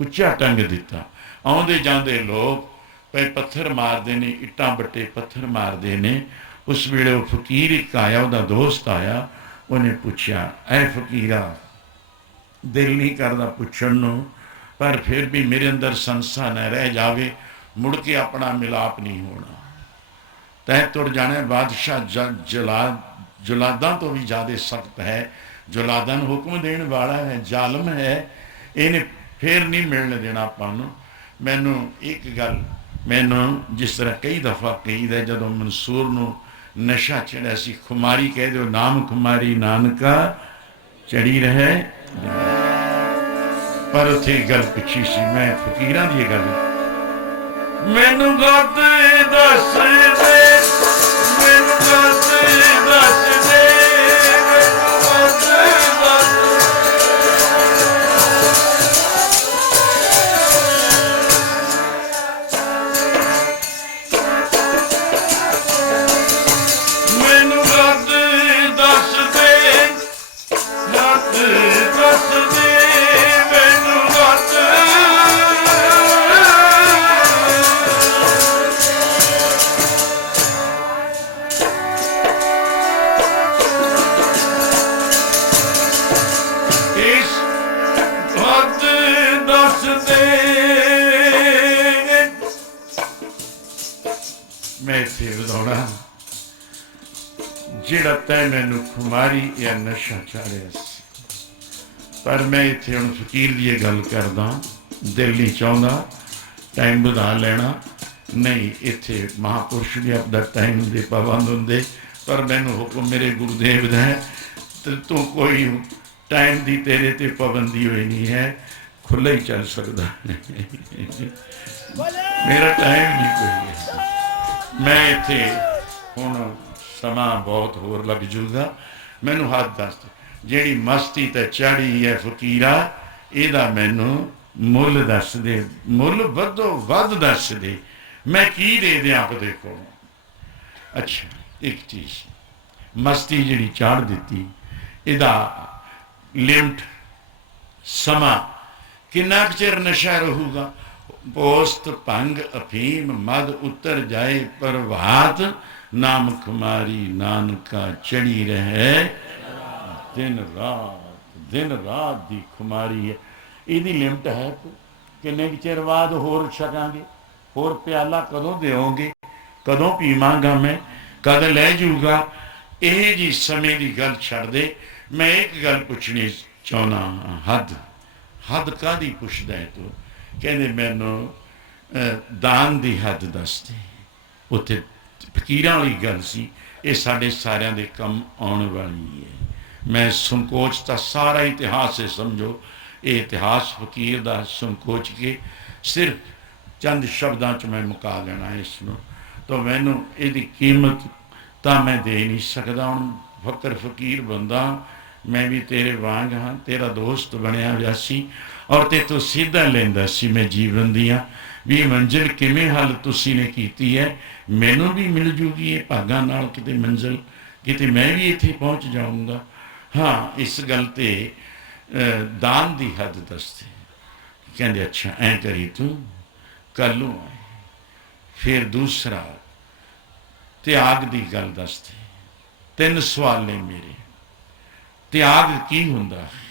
उच्चा टंग दिता। आउंदे जांदे लोग पे पत्थर मारते ने, इट्टां बट्टे पत्थर मारते ने। उस वेले वो फकीर एक आया, वह दोस्त आया, उन्हें पूछा ऐ फकीरा, दिल नहीं करता पुछण नूं, पर फिर भी मेरे अंदर संसा न रह जावे, मुड़ के अपना मिलाप नहीं होना, तय तुर जाने। बादशाह जुलादा तो भी ज़्यादा सख्त है, जुलादा नूं हुक्म देने वाला है, जालम है, इन्हें फिर नहीं मिलने देना आपां नूं। मैनू एक गल, मैनू जिस तरह कई दफ़ा कहीदा, जदों मंसूर नूं नशा चढ़िया सी, खुमारी कह दो, नाम खुमारी नानका चढ़ी रहे, पर उत्थे गल पुछी सी, मैं फकीरां दी गल, मैनू गत दस दे, मैनू गत दस दे, मैं इत्थे वधाउणा जिहड़ा तैं मैनू खुमारी या नशा चाढ़िया सी। पर मैं इत्थे हुण फकीर दी गल करदा, दिल नहीं चाहुंदा टाइम वधा लेना, नहीं इत्थे महापुरुष भी अपना टाइम दे पाबंद हुंदे, पर मैनू हुक्म मेरे गुरुदेव दा है तो तू कोई टाइम की तेरे ते पाबंदी हुई नहीं है, खुला ही चल सकता मेरा टाइम नहीं कोई है। मैं इत्थे हुण समा बहुत होर लग जूगा, मैनू हाथ दस जिहड़ी मस्ती ते चढ़ी है फकीरा, इहदा मैनू मुल दस दे, मुल वधो वध दस दे, मैं की दे दियां आपदे कोल। अच्छा एक चीज़ मस्ती जिहड़ी चाढ़ दिती, इहदा लिमिट समा किन्ना चिर नशा रहूगा। पोस्त भंग अफीम मद उतर जाए प्रभात, नाम खुमारी नानका चढ़ी रहे दिन रात दी खुमारी है। इहदी लिमिट है किन्ने चिर बाद होर छकांगे, होर प्याला कदों देओगे, कदों पीवांगा मैं, कद लै जूगा। यह जी समय की गल छड़ दे, मैं एक गल पूछनी चाहना, हद हद कादी पुछदा है तू? कहंदे मैनू दान की हद दस दे। उत्थे फकीरां वाली गल सी, ये साडे सारियां दे कम आउण वाली है। मैं संकोच का सारा इतिहास है समझो, ये इतिहास फकीर का संकोच के सिर्फ चंद शब्दों च मैं मुका लेना इसनों, तो मैनू इहदी कीमत तो मैं दे नहीं सकता। हुण फकर फकीर बंदा, मैं भी तेरे वांग हाँ, तेरा दोस्त बनया होया सी और ते तो सीधा लेंदा सी मैं जीवन दियां भी मंजिल किवें हल तुसी ने कीती है, मैनू भी मिल जूगी ये भागां नाल किते मंजिल, किते मैं भी इत्थे पहुँच जाऊँगा। हाँ इस गल ते दान की हद दसते, कहते अच्छा ऐ करी तू कलू आए। फिर दूसरा त्याग की गल दसते, तीन सवाल ने मेरे, त्याग की हुंदा है,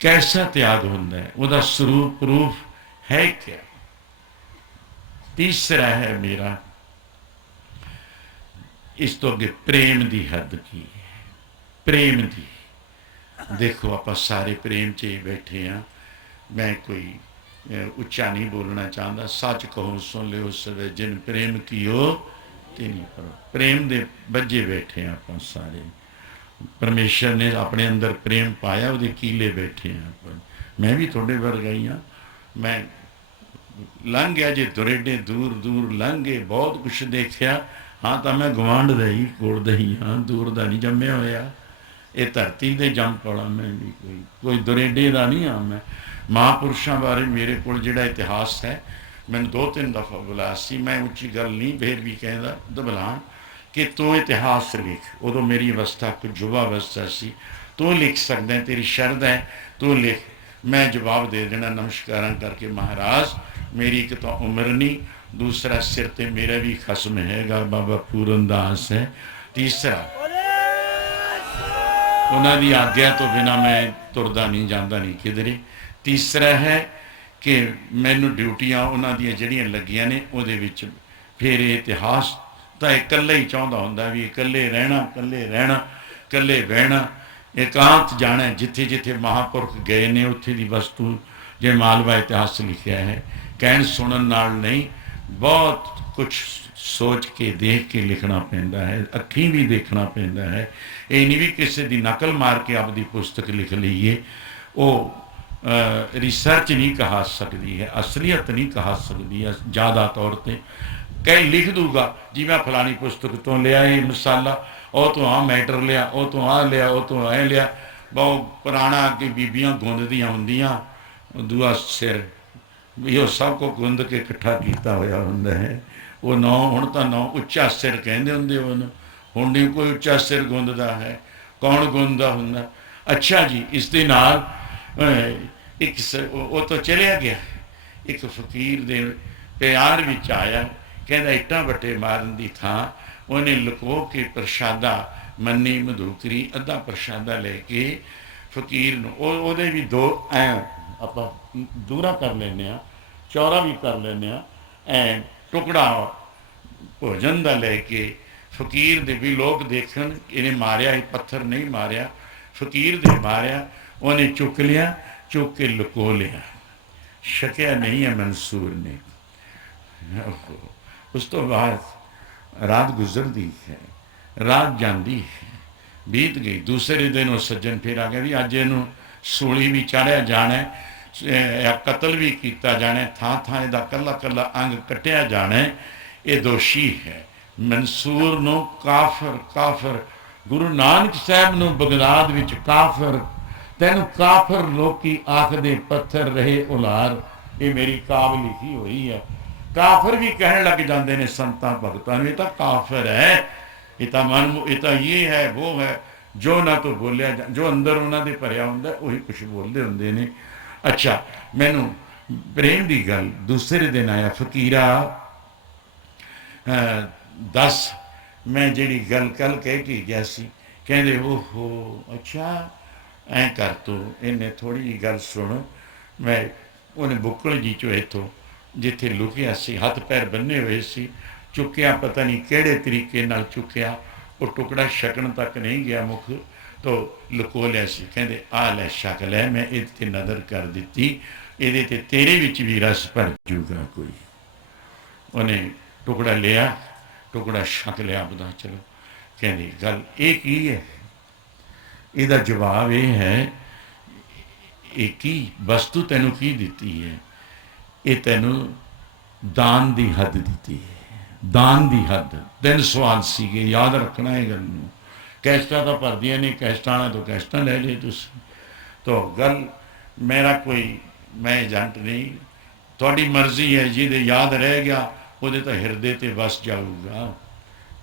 कैसा त्याग हुंदा है, वह स्वरूप रूप है क्या। तीसरा है मेरा इस तो अगे प्रेम की हद की है, प्रेम की। देखो आप सारे प्रेम च ही बैठे हाँ, मैं कोई उच्चा नहीं बोलना चाहता, सच कहो सुन लो सवे जिन प्रेम की हो तेनी करो। प्रेम दे बजे बैठे हैं आप सारे, परमेश्वर ने अपने अंदर प्रेम पाया, वो कीले बैठे हैं आप। मैं भी थोड़े वर्गा ही हाँ, मैं लंघ गया जे दुरेडे दूर दूर लंघ गए, बहुत कुछ देखा। हाँ तो मैं गवांढ दा ही कोल दा ही हाँ, दूर दा नहीं जम्मिया होया, ये धरती दे जम पड़ा मैं भी, कोई दुरेडे का नहीं हाँ। मैं महापुरुषों बारे मेरे को जिहड़ा इतिहास है, मैंने 2-3 दफ़ा बुलाया सी, मैं उच्ची गल नहीं फिर भी कहता दबलान कि तू इतिहास लिख। उदों मेरी अवस्था कुछ युवा अवस्था सी, तू लिख सकदा है, तेरी शरद है तू लिख। मैं जवाब दे देना नमस्कार करके, महाराज मेरी एक तो उम्र नहीं, दूसरा सिर ते मेरा भी खसम हैगा बाबा पूरन दास है, तीसरा उन्होंने आज्ञा तो बिना मैं तुरदा नहीं जाता नहीं किधरे, तीसरा है कि मैनू ड्यूटियां उन्होंने जड़ियाँ लगियां ने उहदे विच फिर इतिहास तो इकल्ला ही चाहता होंदा भी इकल्ले रहना, कल्ले रहना, कल्ले बहना, एकांत जाना। जिथे जिथे महापुरख गए ने उत्थे दी वस्तु जे मालवा इतिहास लिखा है, कहन सुनन नाल नहीं, बहुत कुछ सोच के देख के लिखना पैंदा है, अखी भी देखना पैंदा है। ये नहीं भी किसी की नकल मार के आपकी पुस्तक लिख लीए, वो रिसर्च नहीं कहा सकती है, असलियत नहीं कहा सकती है। ज़्यादा तौर पर कई लिख दूगा जी मैं फलानी पुस्तक तो लिया ये मसाला, और तो हाँ मैटर लिया, वो तो आ लिया, वो तो ऐ लिया, बहुत पुराना कि बीबियां गुंददियां होंदियां, दूआ सिर यो सब को गुंद के इकट्ठा किया होया हुंदा है। वो नौ हुण तां नौ उच्चा सिर कहंदे हुंदे उहनूं, हुण नहीं कोई उच्चा सिर गुंददा है, कौन गुंददा हुंदा। अच्छा जी इस दे नाल एक वो तो चलिया गया, एक फकीर दे प्यार विच आया, कहता इट्टां बट्टे मारन की थां उन्हें लुको के प्रशादा मन्नी मधुकरी अद्धा प्रशादा लैके फकीर नूं भी दो ऐ आपां दूरा कर लैंदे आ, चौरा भी कर लैंदे आ, टुकड़ा भोजन का लैके फकीर दे भी लोग देखन इन्हें मारिया, पत्थर नहीं मारिया, फकीर दे मारिया, उन्हें चुक लिया, चुक के लुको लिया, छकिया नहीं है मंसूर ने। उस तो बाद रात गुजरती है, रात जाती है, बीत गई। दूसरे दिन वो सज्जन फिर आ गया भी अज इनू सूली भी चाढ़िया जाना या कतल भी किया जाना, थां थां इहदा कला कला अंग कटिया जाना, ये दोषी है। मंसूर नू काफर काफर, गुरु नानक साहब नू बगदाद विच काफर, तेन काफर लोकी आखदे पत्थर रहे उलार, ये मेरी काब लिखी हुई है। काफर भी कहने लग जाते हैं संतां भगतां, ये तो काफर है, इता मन इता ये है वो है, जो ना तो बोलिया जो अंदर उन्होंने भरिया होंगे वही कुछ बोलते होंगे ने। अच्छा, मैनू प्रेम की गल दूसरे दिन आया, फकीरा दस मैं जी गल कल कह के गया सी, कहते ओहो अच्छा ऐ कर तू, इन्हें थोड़ी जी गल सुन। मैं उन्हें बुक्कल जी चो इतों जिथे लुकिया सी, हाथ पैर बन्ने हुए सी, चुक्या पता नहीं किहड़े तरीके नाल चुक्या, वो टुकड़ा छकन तक नहीं गया मुख तो लुको लिया सी। कहते आ लै छक लै, मैं ये नदर कर दी, ये तेरे विच भी रस भर जूगा कोई। उन्हें टुकड़ा लिया, टुकड़ा छक लिया, पता चलो कहते गल ये की है, इसका जवाब ये है, एक की वस्तु तेनों की दी है, ये तेनों दान की हद दी है, दान की हद। 3 सवाल सीगे, याद रखना है गल। कैस्टा तो भरदियाँ नहीं, कैस्टा तो कैस्टा ले ले तुम, तो गल मेरा कोई मैं एजेंट नहीं, थोड़ी मर्जी है, जिदे याद रह गया वो तो हिरदे ते वस जाऊगा।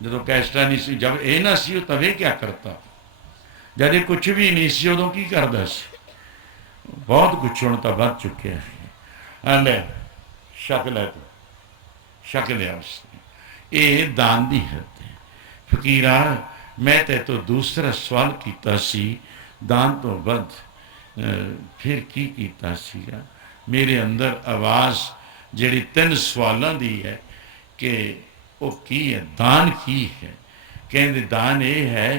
जो कैस्टा नहीं सी, जब ये ना सी तवे क्या करता, जब ये कुछ भी नहीं सी उदों की करता सी, बहुत कुछ हुण तो बच चुके हैं। ले शक लै तू, शक लिया उसने, ये दान की हद है। फकीरा मैं ते तो दूसरा सवाल किया सी, दान तो वध फिर की कीता सीगा। मेरे अंदर आवाज़ जिहड़ी 3 सवालों की है कि वो की है, दान की है। कहते दान ये है,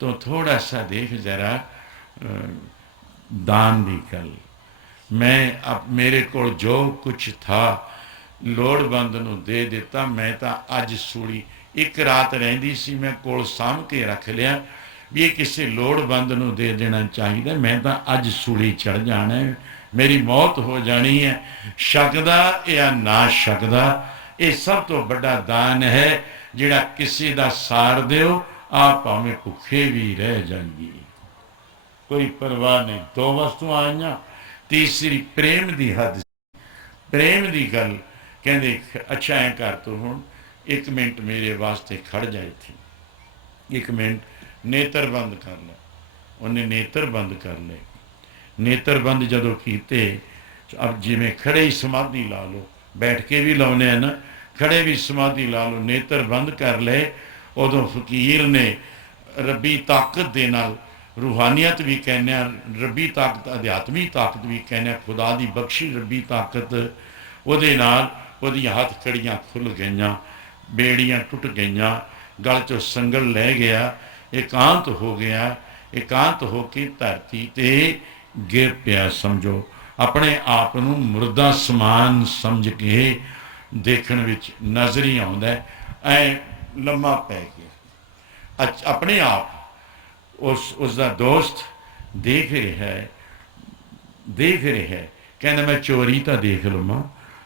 तो थोड़ा सा देख जरा दान की गल। मैं अब मेरे को जो कुछ था लोड़वंद नूं दे दिता। मैं तो अज सूली एक रात रहिंदी सी, मैं कोल साम के रख लिया भी ये किसी लोड़वंद नूं दे देना चाहिए, मैं तो अज सूली चढ़ जाना है, मेरी मौत हो जानी है। शकदा या ना शकदा, ये सब तो बड़ा दान है जिहड़ा किसी का सार दिओ, आप भावें भुखे भी रह जाइए, कोई परवाह नहीं। 2 वस्तुआं आईयां, तीसरी प्रेम की हद, प्रेम की गल। कहते अच्छा ऐ कर तू हुण 1 मिनट मेरे वास्ते खड़ जाए थी, 1 मिनट नेत्र बंद कर ले। उन्हें नेत्र बंद कर ले, नेत्र बंद जदों कीते, अब जिमें खड़े ही समाधि ला लो, बैठ के भी लाने हैं ना, खड़े भी समाधि ला लो, नेत्र बंद कर ले। उदों फकीर ने रब्बी ताकत दे नाल, रूहानियत भी कहने, रब्बी ताकत, अध्यात्मिक ताकत भी कहने, खुदा की बख्शी रब्बी ताकत, उहदे नाल उहदियां हथ कड़ियां खुल गईयां, बेड़ियां टुट गईयां, गल चो संगल लै गया, एकांत हो गया। एकांत होके धरती ते गिर पिया। समझो अपने आप नूं मुर्दा समान समझ के देखण विच नज़र ही आउंदा है, ऐ लम्मा पै गया। अपने आप उसका दोस्त देख रहा है, देख रहा है, कहना मैं चोरी तो देख लवां।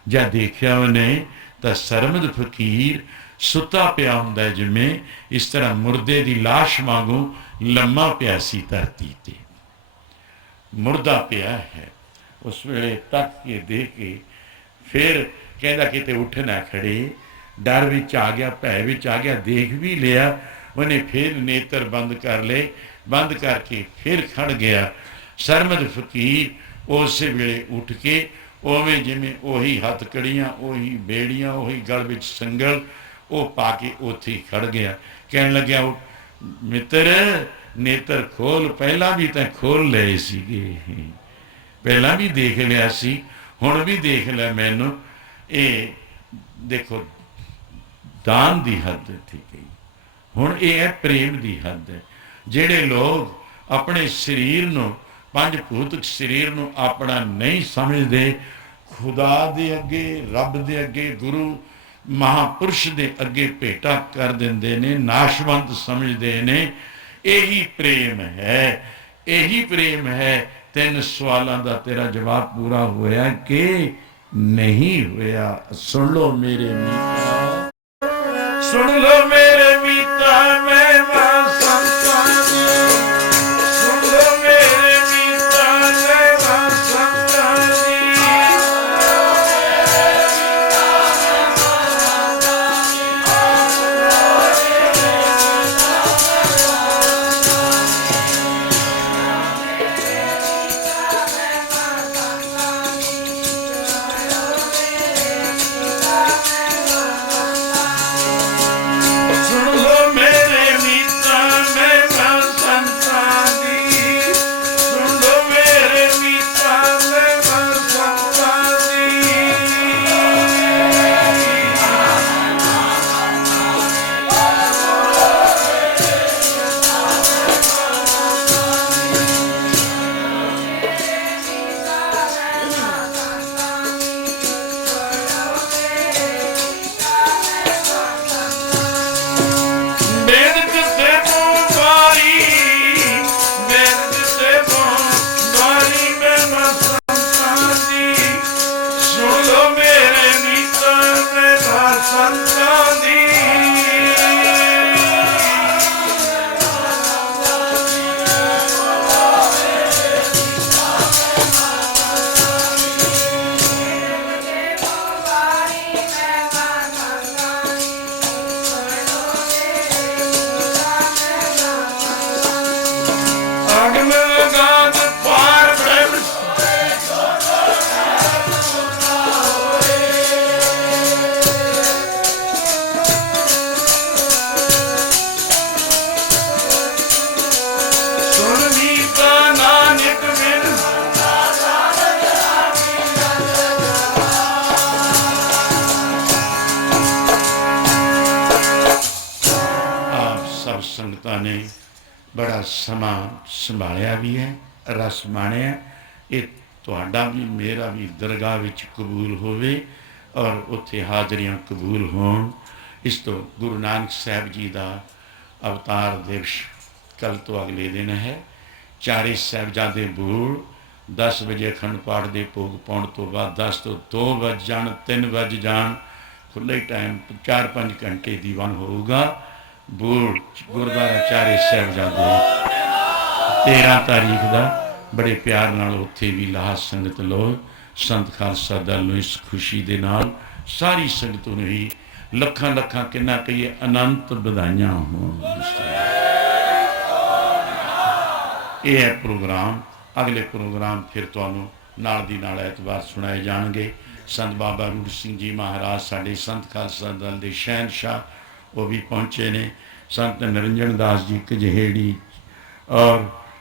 जब देखा उन्हें तो सरमद फकीर सुता पिया हुंदा, जिमें इस तरह मुर्दे की लाश वांगू लम्मा पिया सी धरती ते, मुर्दा पिया है। उस वेले तक के दे के फिर कहता किते उठ ना खड़े, डर विच आ गया, भै विच आ गया, देख भी लिया उन्हें, फिर नेत्र बंद कर ले, बंद करके फिर खड़ गया। सरमद फकीर उस वेले उठ के उवें जिमें उही हथ कड़ियां, उही बेड़ियां, उही गल विच संगल, वो पा के उत्थे ही खड़ गया। कहन लग्या मित्र नेत्र खोल, पहला भी तो खोल लए सीगे, पहला भी देख लिया सी, हुण भी देख लिया मैनू। ये देखो दान की हद थी गई। हुण ये है प्रेम की हद है। जिहड़े लोग अपने शरीर नूं, पंज भूतक शरीर नूं अपना नहीं समझते, खुदा दे अगे, रब दे अगे, गुरु महापुरुष दे अगे भेटा कर देंदे ने, नाशवंत समझते ने, यही प्रेम है, यही प्रेम है। तीन सवालों का तेरा जवाब पूरा होया कि नहीं होया। सुन लो मेरे मीता, सुन लो मेरे मीता, मैं संतां दी, सुन लो मेरे मीता, मैं संतां दी। संगतां ने बड़ा समा संभालिया भी है, रस माणिया। ये तुहाडा भी मेरा भी दरगाह विच कबूल होवे और उत्थे हाजरियां कबूल होण। इस तो गुरु नानक साहब जी का अवतार दिवस कल तो अगले दिन है। चारे साहिबजादे बूढ़ 10 बजे अखंड पाठ के भोग पाउण तो बाद 10 तो 2 बज जाण, 3 बज जाण, खुले टाइम 4-5 घंटे दीवान होगा। बूढ़ गुरुद्वारा चारे साहिबजादे 13 तारीख का बड़े प्यार नाल उत्थे भी लाह संगत लो। संत खालसा दल नूं इस खुशी दे नाल सारी संगत नूं ही लखां लखां किन्ना कहिए अनंत बधाइयां होण। यह है प्रोग्राम। अगले प्रोग्राम फिर तुहानूं नाल दी नाल एतवार सुनाए जाणगे। संत बाबा रूड़ सिंह जी महाराज साडे संत खालसा दल दे शहनशाह वो भी पहुँचे ने। संत निरंजन दास जी कजहेड़ी और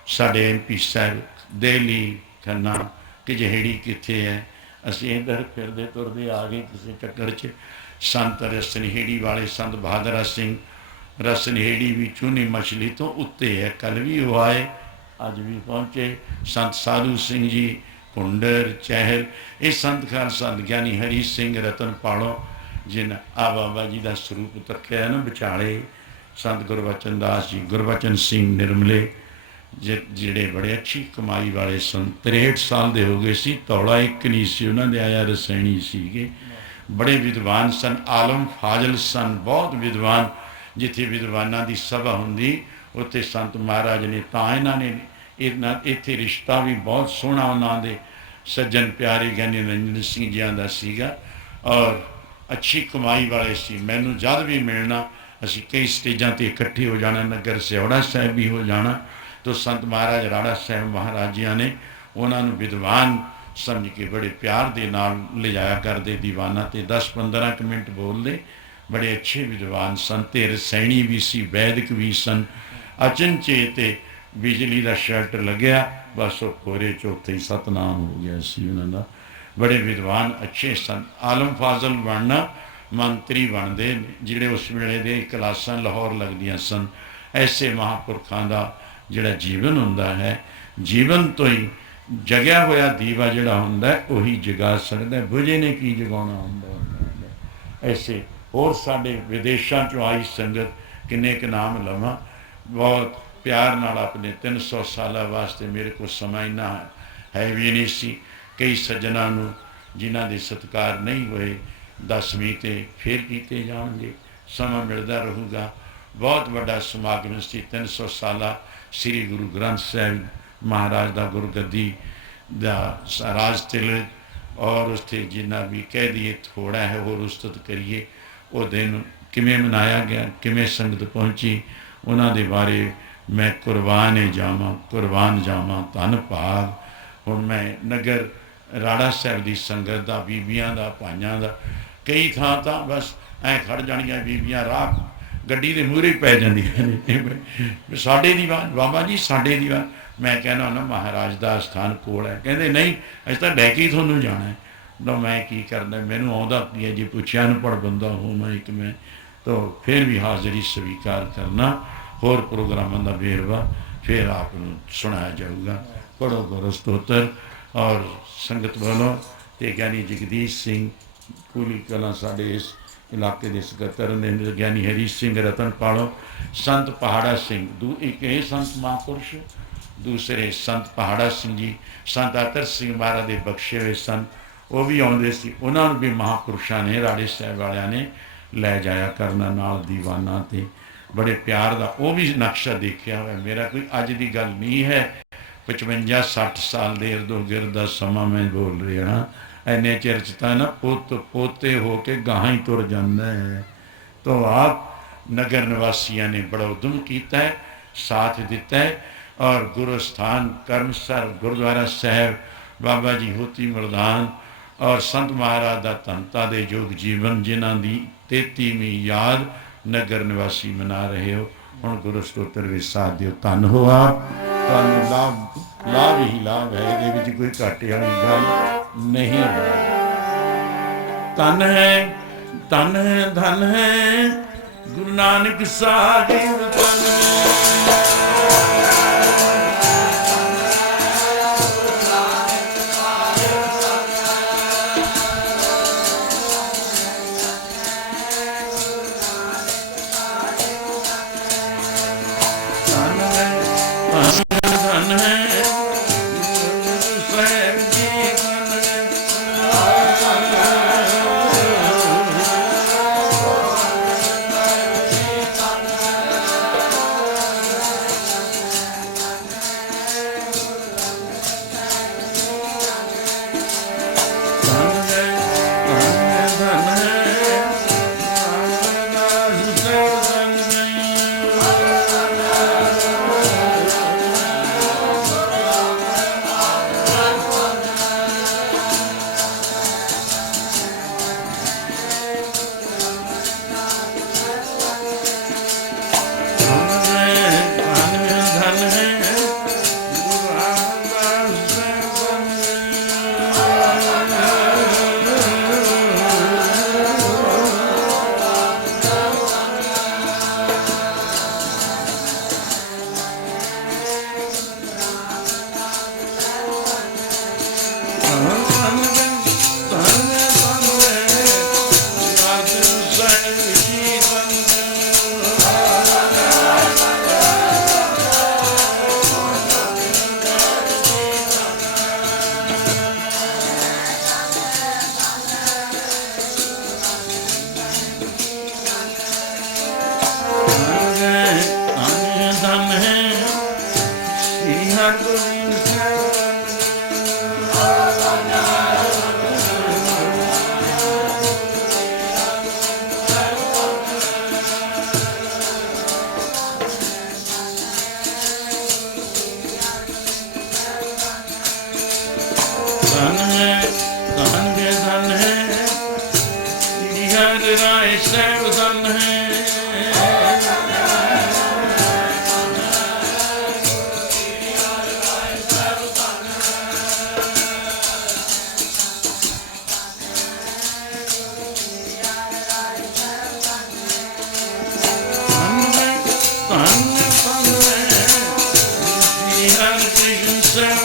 साडे MP साहब दिल्ली खन्ना कजहेड़ी कित्थे है। असीं इधर फिरदे तुरदे आ गए किसी चक्कर च। संत रसनहेड़ी वाले संत बहादुर सिंह रसनहेड़ी भी चूनी मछली तो उत्ते है, कल भी वो आए, अज भी पहुँचे। संत साधु सिंह जी कुंडर चहल, ये संत खालसा ज्ञानी हरी सिंह रतन पाड़ो जिन आ बाबा जी का स्वरूप तकिया है ना विचाले। संत गुरबचन दास जी, गुरबचन सिंह निर्मले जिहड़े बड़े अच्छी कमाई वाले सन। 63 साल के हो गए सी, तौला एक नहीं सी उन्होंने, आया रसैनी सीगे, बड़े विद्वान सन। आलम फाजल सन, बहुत विद्वान। जिथे विद्वाना की सभा होंगी उत्थे संत महाराज ने तां इन्होंने इत्थे रिश्ता भी बहुत सोहना उन्होंने सज्जन प्यारे ज्ञानी निरंजन सिंह जियां दा सीगा और अच्छी कमाई वाले सी। मैनू जद भी मिलना असी कई स्टेजां ते इकट्ठे हो जाना, नगर सिहोड़ा साहब भी हो जाना। तो संत महाराज राड़ा साहब महाराजिया ने उन्होंने विद्वान समझ के बड़े प्यार के नाल ले जाया करते दीवाना ते 10-15 मिनट बोलते। बड़े अच्छे विद्वान सन ते रसैनी भी सी, वैदिक भी सन। अचनचेत बिजली का शर्ट लग्या, बस वो कोरे चौथे ही सतनाम हो गया सी उन्होंने। बड़े विद्वान अच्छे सन। आलम फाजल बनना ਮੰਤਰੀ ਬਣਦੇ ਜਿਹੜੇ ਉਸ ਵੇਲੇ ਦੇ ਕਲਾਸਾਂ ਲਾਹੌਰ ਲੱਗਦੀਆਂ ਸਨ। ਐਸੇ ਮਹਾਂਪੁਰਖਾਂ ਦਾ ਜਿਹੜਾ ਜੀਵਨ ਹੁੰਦਾ ਹੈ, ਜੀਵਨ ਤੋਂ ਹੀ ਜਗਿਆ ਹੋਇਆ ਦੀਵਾ ਜਿਹੜਾ ਹੁੰਦਾ ਉਹੀ ਜਗਾ ਸਕਦਾ, ਬੁਝੇ ਨੇ ਕੀ ਜਗਾਉਣਾ ਹੁੰਦਾ। ਐਸੇ ਹੋਰ ਸਾਡੇ ਵਿਦੇਸ਼ਾਂ 'ਚੋਂ ਆਈ ਸੰਗਤ, ਕਿੰਨੇ ਕੁ ਨਾਮ ਲਵਾਂ, ਬਹੁਤ ਪਿਆਰ ਨਾਲ ਆਪਣੇ 300 ਸਾਲਾਂ ਵਾਸਤੇ ਮੇਰੇ ਕੋਲ ਸਮਾਂ ਇੰਨਾ ਹੈ ਵੀ ਨਹੀਂ ਸੀ। ਕਈ ਸੱਜਣਾਂ ਨੂੰ ਜਿਨ੍ਹਾਂ ਦੇ ਸਤਿਕਾਰ ਨਹੀਂ ਹੋਏ 10ਵੀਂ 'ਤੇ ਫੇਰ ਕੀਤੇ ਜਾਣਗੇ, ਸਮਾਂ ਮਿਲਦਾ ਰਹੂਗਾ। ਬਹੁਤ ਵੱਡਾ ਸਮਾਗਮ ਸੀ 300 ਸਾਲਾ ਸ੍ਰੀ ਗੁਰੂ ਗ੍ਰੰਥ ਸਾਹਿਬ ਮਹਾਰਾਜ ਦਾ ਗੁਰਗੱਦੀ ਦਾ ਰਾਜ ਤਿਲਕ, ਔਰ ਉੱਥੇ ਜਿੰਨਾ ਵੀ ਕਹਿ ਦਈਏ ਥੋੜਾ ਹੈ ਹੋਰ ਉਸਤਤ ਕਰੀਏ। ਉਹ ਦਿਨ ਕਿਵੇਂ ਮਨਾਇਆ ਗਿਆ, ਕਿਵੇਂ ਸੰਗਤ ਪਹੁੰਚੀ, ਉਹਨਾਂ ਦੇ ਬਾਰੇ ਮੈਂ ਕੁਰਬਾਨ ਜਾਵਾਂ ਧੰਨ ਭਾਗ। ਹੁਣ ਮੈਂ ਨਗਰ ਰਾੜਾ ਸਾਹਿਬ ਦੀ ਸੰਗਤ ਦਾ, ਬੀਬੀਆਂ ਦਾ, ਭਾਈਆਂ ਦਾ, ਕਈ ਥਾਂ ਤਾਂ ਬਸ ਐਂ ਖੜ ਜਾਣੀਆਂ ਬੀਬੀਆਂ, ਰਾਹ ਗੱਡੀ ਦੇ ਮੂਹਰੇ ਪੈ ਜਾਂਦੀਆਂ ਨੇ, ਸਾਡੇ ਦੀਵਾਨ ਬਾਬਾ ਜੀ ਸਾਡੇ ਦੀਵਾਨ। ਮੈਂ ਕਹਿੰਦਾ ਨਾ ਮਹਾਰਾਜ ਦਾ ਸਥਾਨ ਕੋਲ ਹੈ। ਕਹਿੰਦੇ ਨਹੀਂ ਅਸੀਂ ਤਾਂ ਲੈ ਕੇ ਹੀ ਤੁਹਾਨੂੰ ਜਾਣਾ ਹੈ। ਨਾ ਮੈਂ ਕੀ ਕਰਨਾ, ਮੈਨੂੰ ਆਉਂਦਾ ਕੀ ਹੈ, ਜੇ ਪੁੱਛਿਆ ਅਨਪੜ੍ਹ ਬੰਦਾ ਹੋਵਾਂ ਇੱਕ ਮੈਂ, ਤਾਂ ਫਿਰ ਵੀ ਹਾਜ਼ਰੀ ਸਵੀਕਾਰ ਕਰਨਾ। ਹੋਰ ਪ੍ਰੋਗਰਾਮਾਂ ਦਾ ਵੇਰਵਾ ਫਿਰ ਆਪ ਨੂੰ ਸੁਣਾਇਆ ਜਾਊਗਾ। ਪੜ੍ਹੋ ਗੁਰੂ ਸਤੋਤਰ। ਔਰ ਸੰਗਤ ਵੱਲੋਂ ਅਤੇ ਗਿਆਨੀ ਜਗਦੀਸ਼ ਸਿੰਘ ਕੂਲੀ ਕਲਾਂ ਸਾਡੇ ਇਸ ਇਲਾਕੇ ਦੇ ਸਕੱਤਰ ਨੇ, ਗਿਆਨੀ ਹਰੀ ਸਿੰਘ ਰਤਨਪਾਲੋਂ, ਸੰਤ ਪਹਾੜਾ ਸਿੰਘ ਇੱਕ ਇਹ ਸੰਤ ਮਹਾਂਪੁਰਸ਼, ਦੂਸਰੇ ਸੰਤ ਪਹਾੜਾ ਸਿੰਘ ਜੀ ਸੰਤ ਅਤਰ ਸਿੰਘ ਮਹਾਰਾਜ ਦੇ ਬਖਸ਼ੇ ਹੋਏ ਸਨ, ਉਹ ਵੀ ਆਉਂਦੇ ਸੀ। ਉਹਨਾਂ ਨੂੰ ਵੀ ਮਹਾਂਪੁਰਸ਼ਾਂ ਨੇ, ਰਾੜੇ ਸਾਹਿਬ ਵਾਲਿਆਂ ਨੇ ਲੈ ਜਾਇਆ ਕਰਨਾ ਨਾਲ ਦੀਵਾਨਾਂ 'ਤੇ, ਬੜੇ ਪਿਆਰ ਦਾ ਉਹ ਵੀ ਨਕਸ਼ਾ ਦੇਖਿਆ ਹੋਇਆ। ਮੇਰਾ ਕੋਈ ਅੱਜ ਦੀ ਗੱਲ ਨਹੀਂ ਹੈ, 55-60 ਸਾਲ ਦੇ ਇਰਦੋ ਗਿਰਦ ਦਾ ਸਮਾਂ ਮੈਂ ਬੋਲ ਰਿਹਾ। ਇੰਨੇ ਚਿਰ 'ਚ ਤਾਂ ਨਾ ਪੁੱਤ ਪੋਤੇ ਹੋ ਕੇ ਗਾਹਾਂ ਹੀ ਤੁਰ ਜਾਂਦਾ ਹੈ। ਤਾਂ ਆਪ ਨਗਰ ਨਿਵਾਸੀਆਂ ਨੇ ਬੜਾ ਉਦਮ ਕੀਤਾ ਹੈ, ਸਾਥ ਦਿੱਤਾ ਹੈ। ਔਰ ਗੁਰੂ ਸਥਾਨ ਕਰਮਸਰ ਗੁਰਦੁਆਰਾ ਸਾਹਿਬ ਬਾਬਾ ਜੀ ਹੋਤੀ ਮਰਦਾਨ ਔਰ ਸੰਤ ਮਹਾਰਾਜ ਦਾ ਧੰਤਾ ਦੇ ਯੋਗ ਜੀਵਨ, ਜਿਨ੍ਹਾਂ ਦੀ 33ਵੀਂ ਯਾਦ ਨਗਰ ਨਿਵਾਸੀ ਮਨਾ ਰਹੇ ਹੋ। ਹੁਣ ਗੁਰੂ ਸਤੋਤਰ ਵਿੱਚ ਸਾਥ ਦਿਓ। ਧੰਨ ਹੋ ਆਪ, ਤੁਹਾਨੂੰ ਲਾਭ ਹੀ ਲਾਭ ਹੈ, ਇਹਦੇ ਵਿੱਚ ਕੋਈ ਘਾਟੇ ਵਾਲੀ ਗੱਲ ਨਹੀਂ। ਧੰਨ ਹੈ ਧੰਨ ਹੈ ਧੰਨ ਹੈ ਗੁਰੂ ਨਾਨਕ ਸਾਹਿਬ, ਧੰਨ ਹੈ। ਧੰਨ ਧੰਨ ਹੈ ਸ਼੍ਰੀ ਹਰਿ ਕ੍ਰਿਸ਼ਨ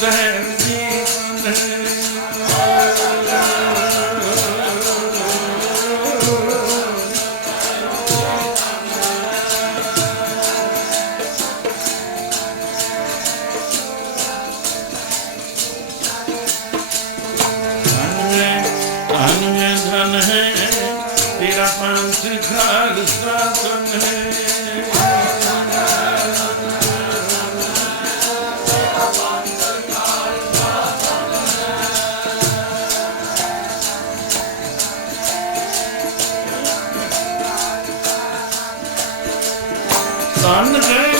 ਸਾਹਿਬ ਧੰਨ ਹੈ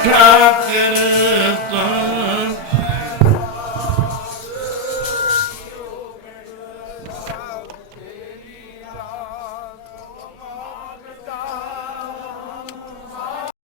ठाकुर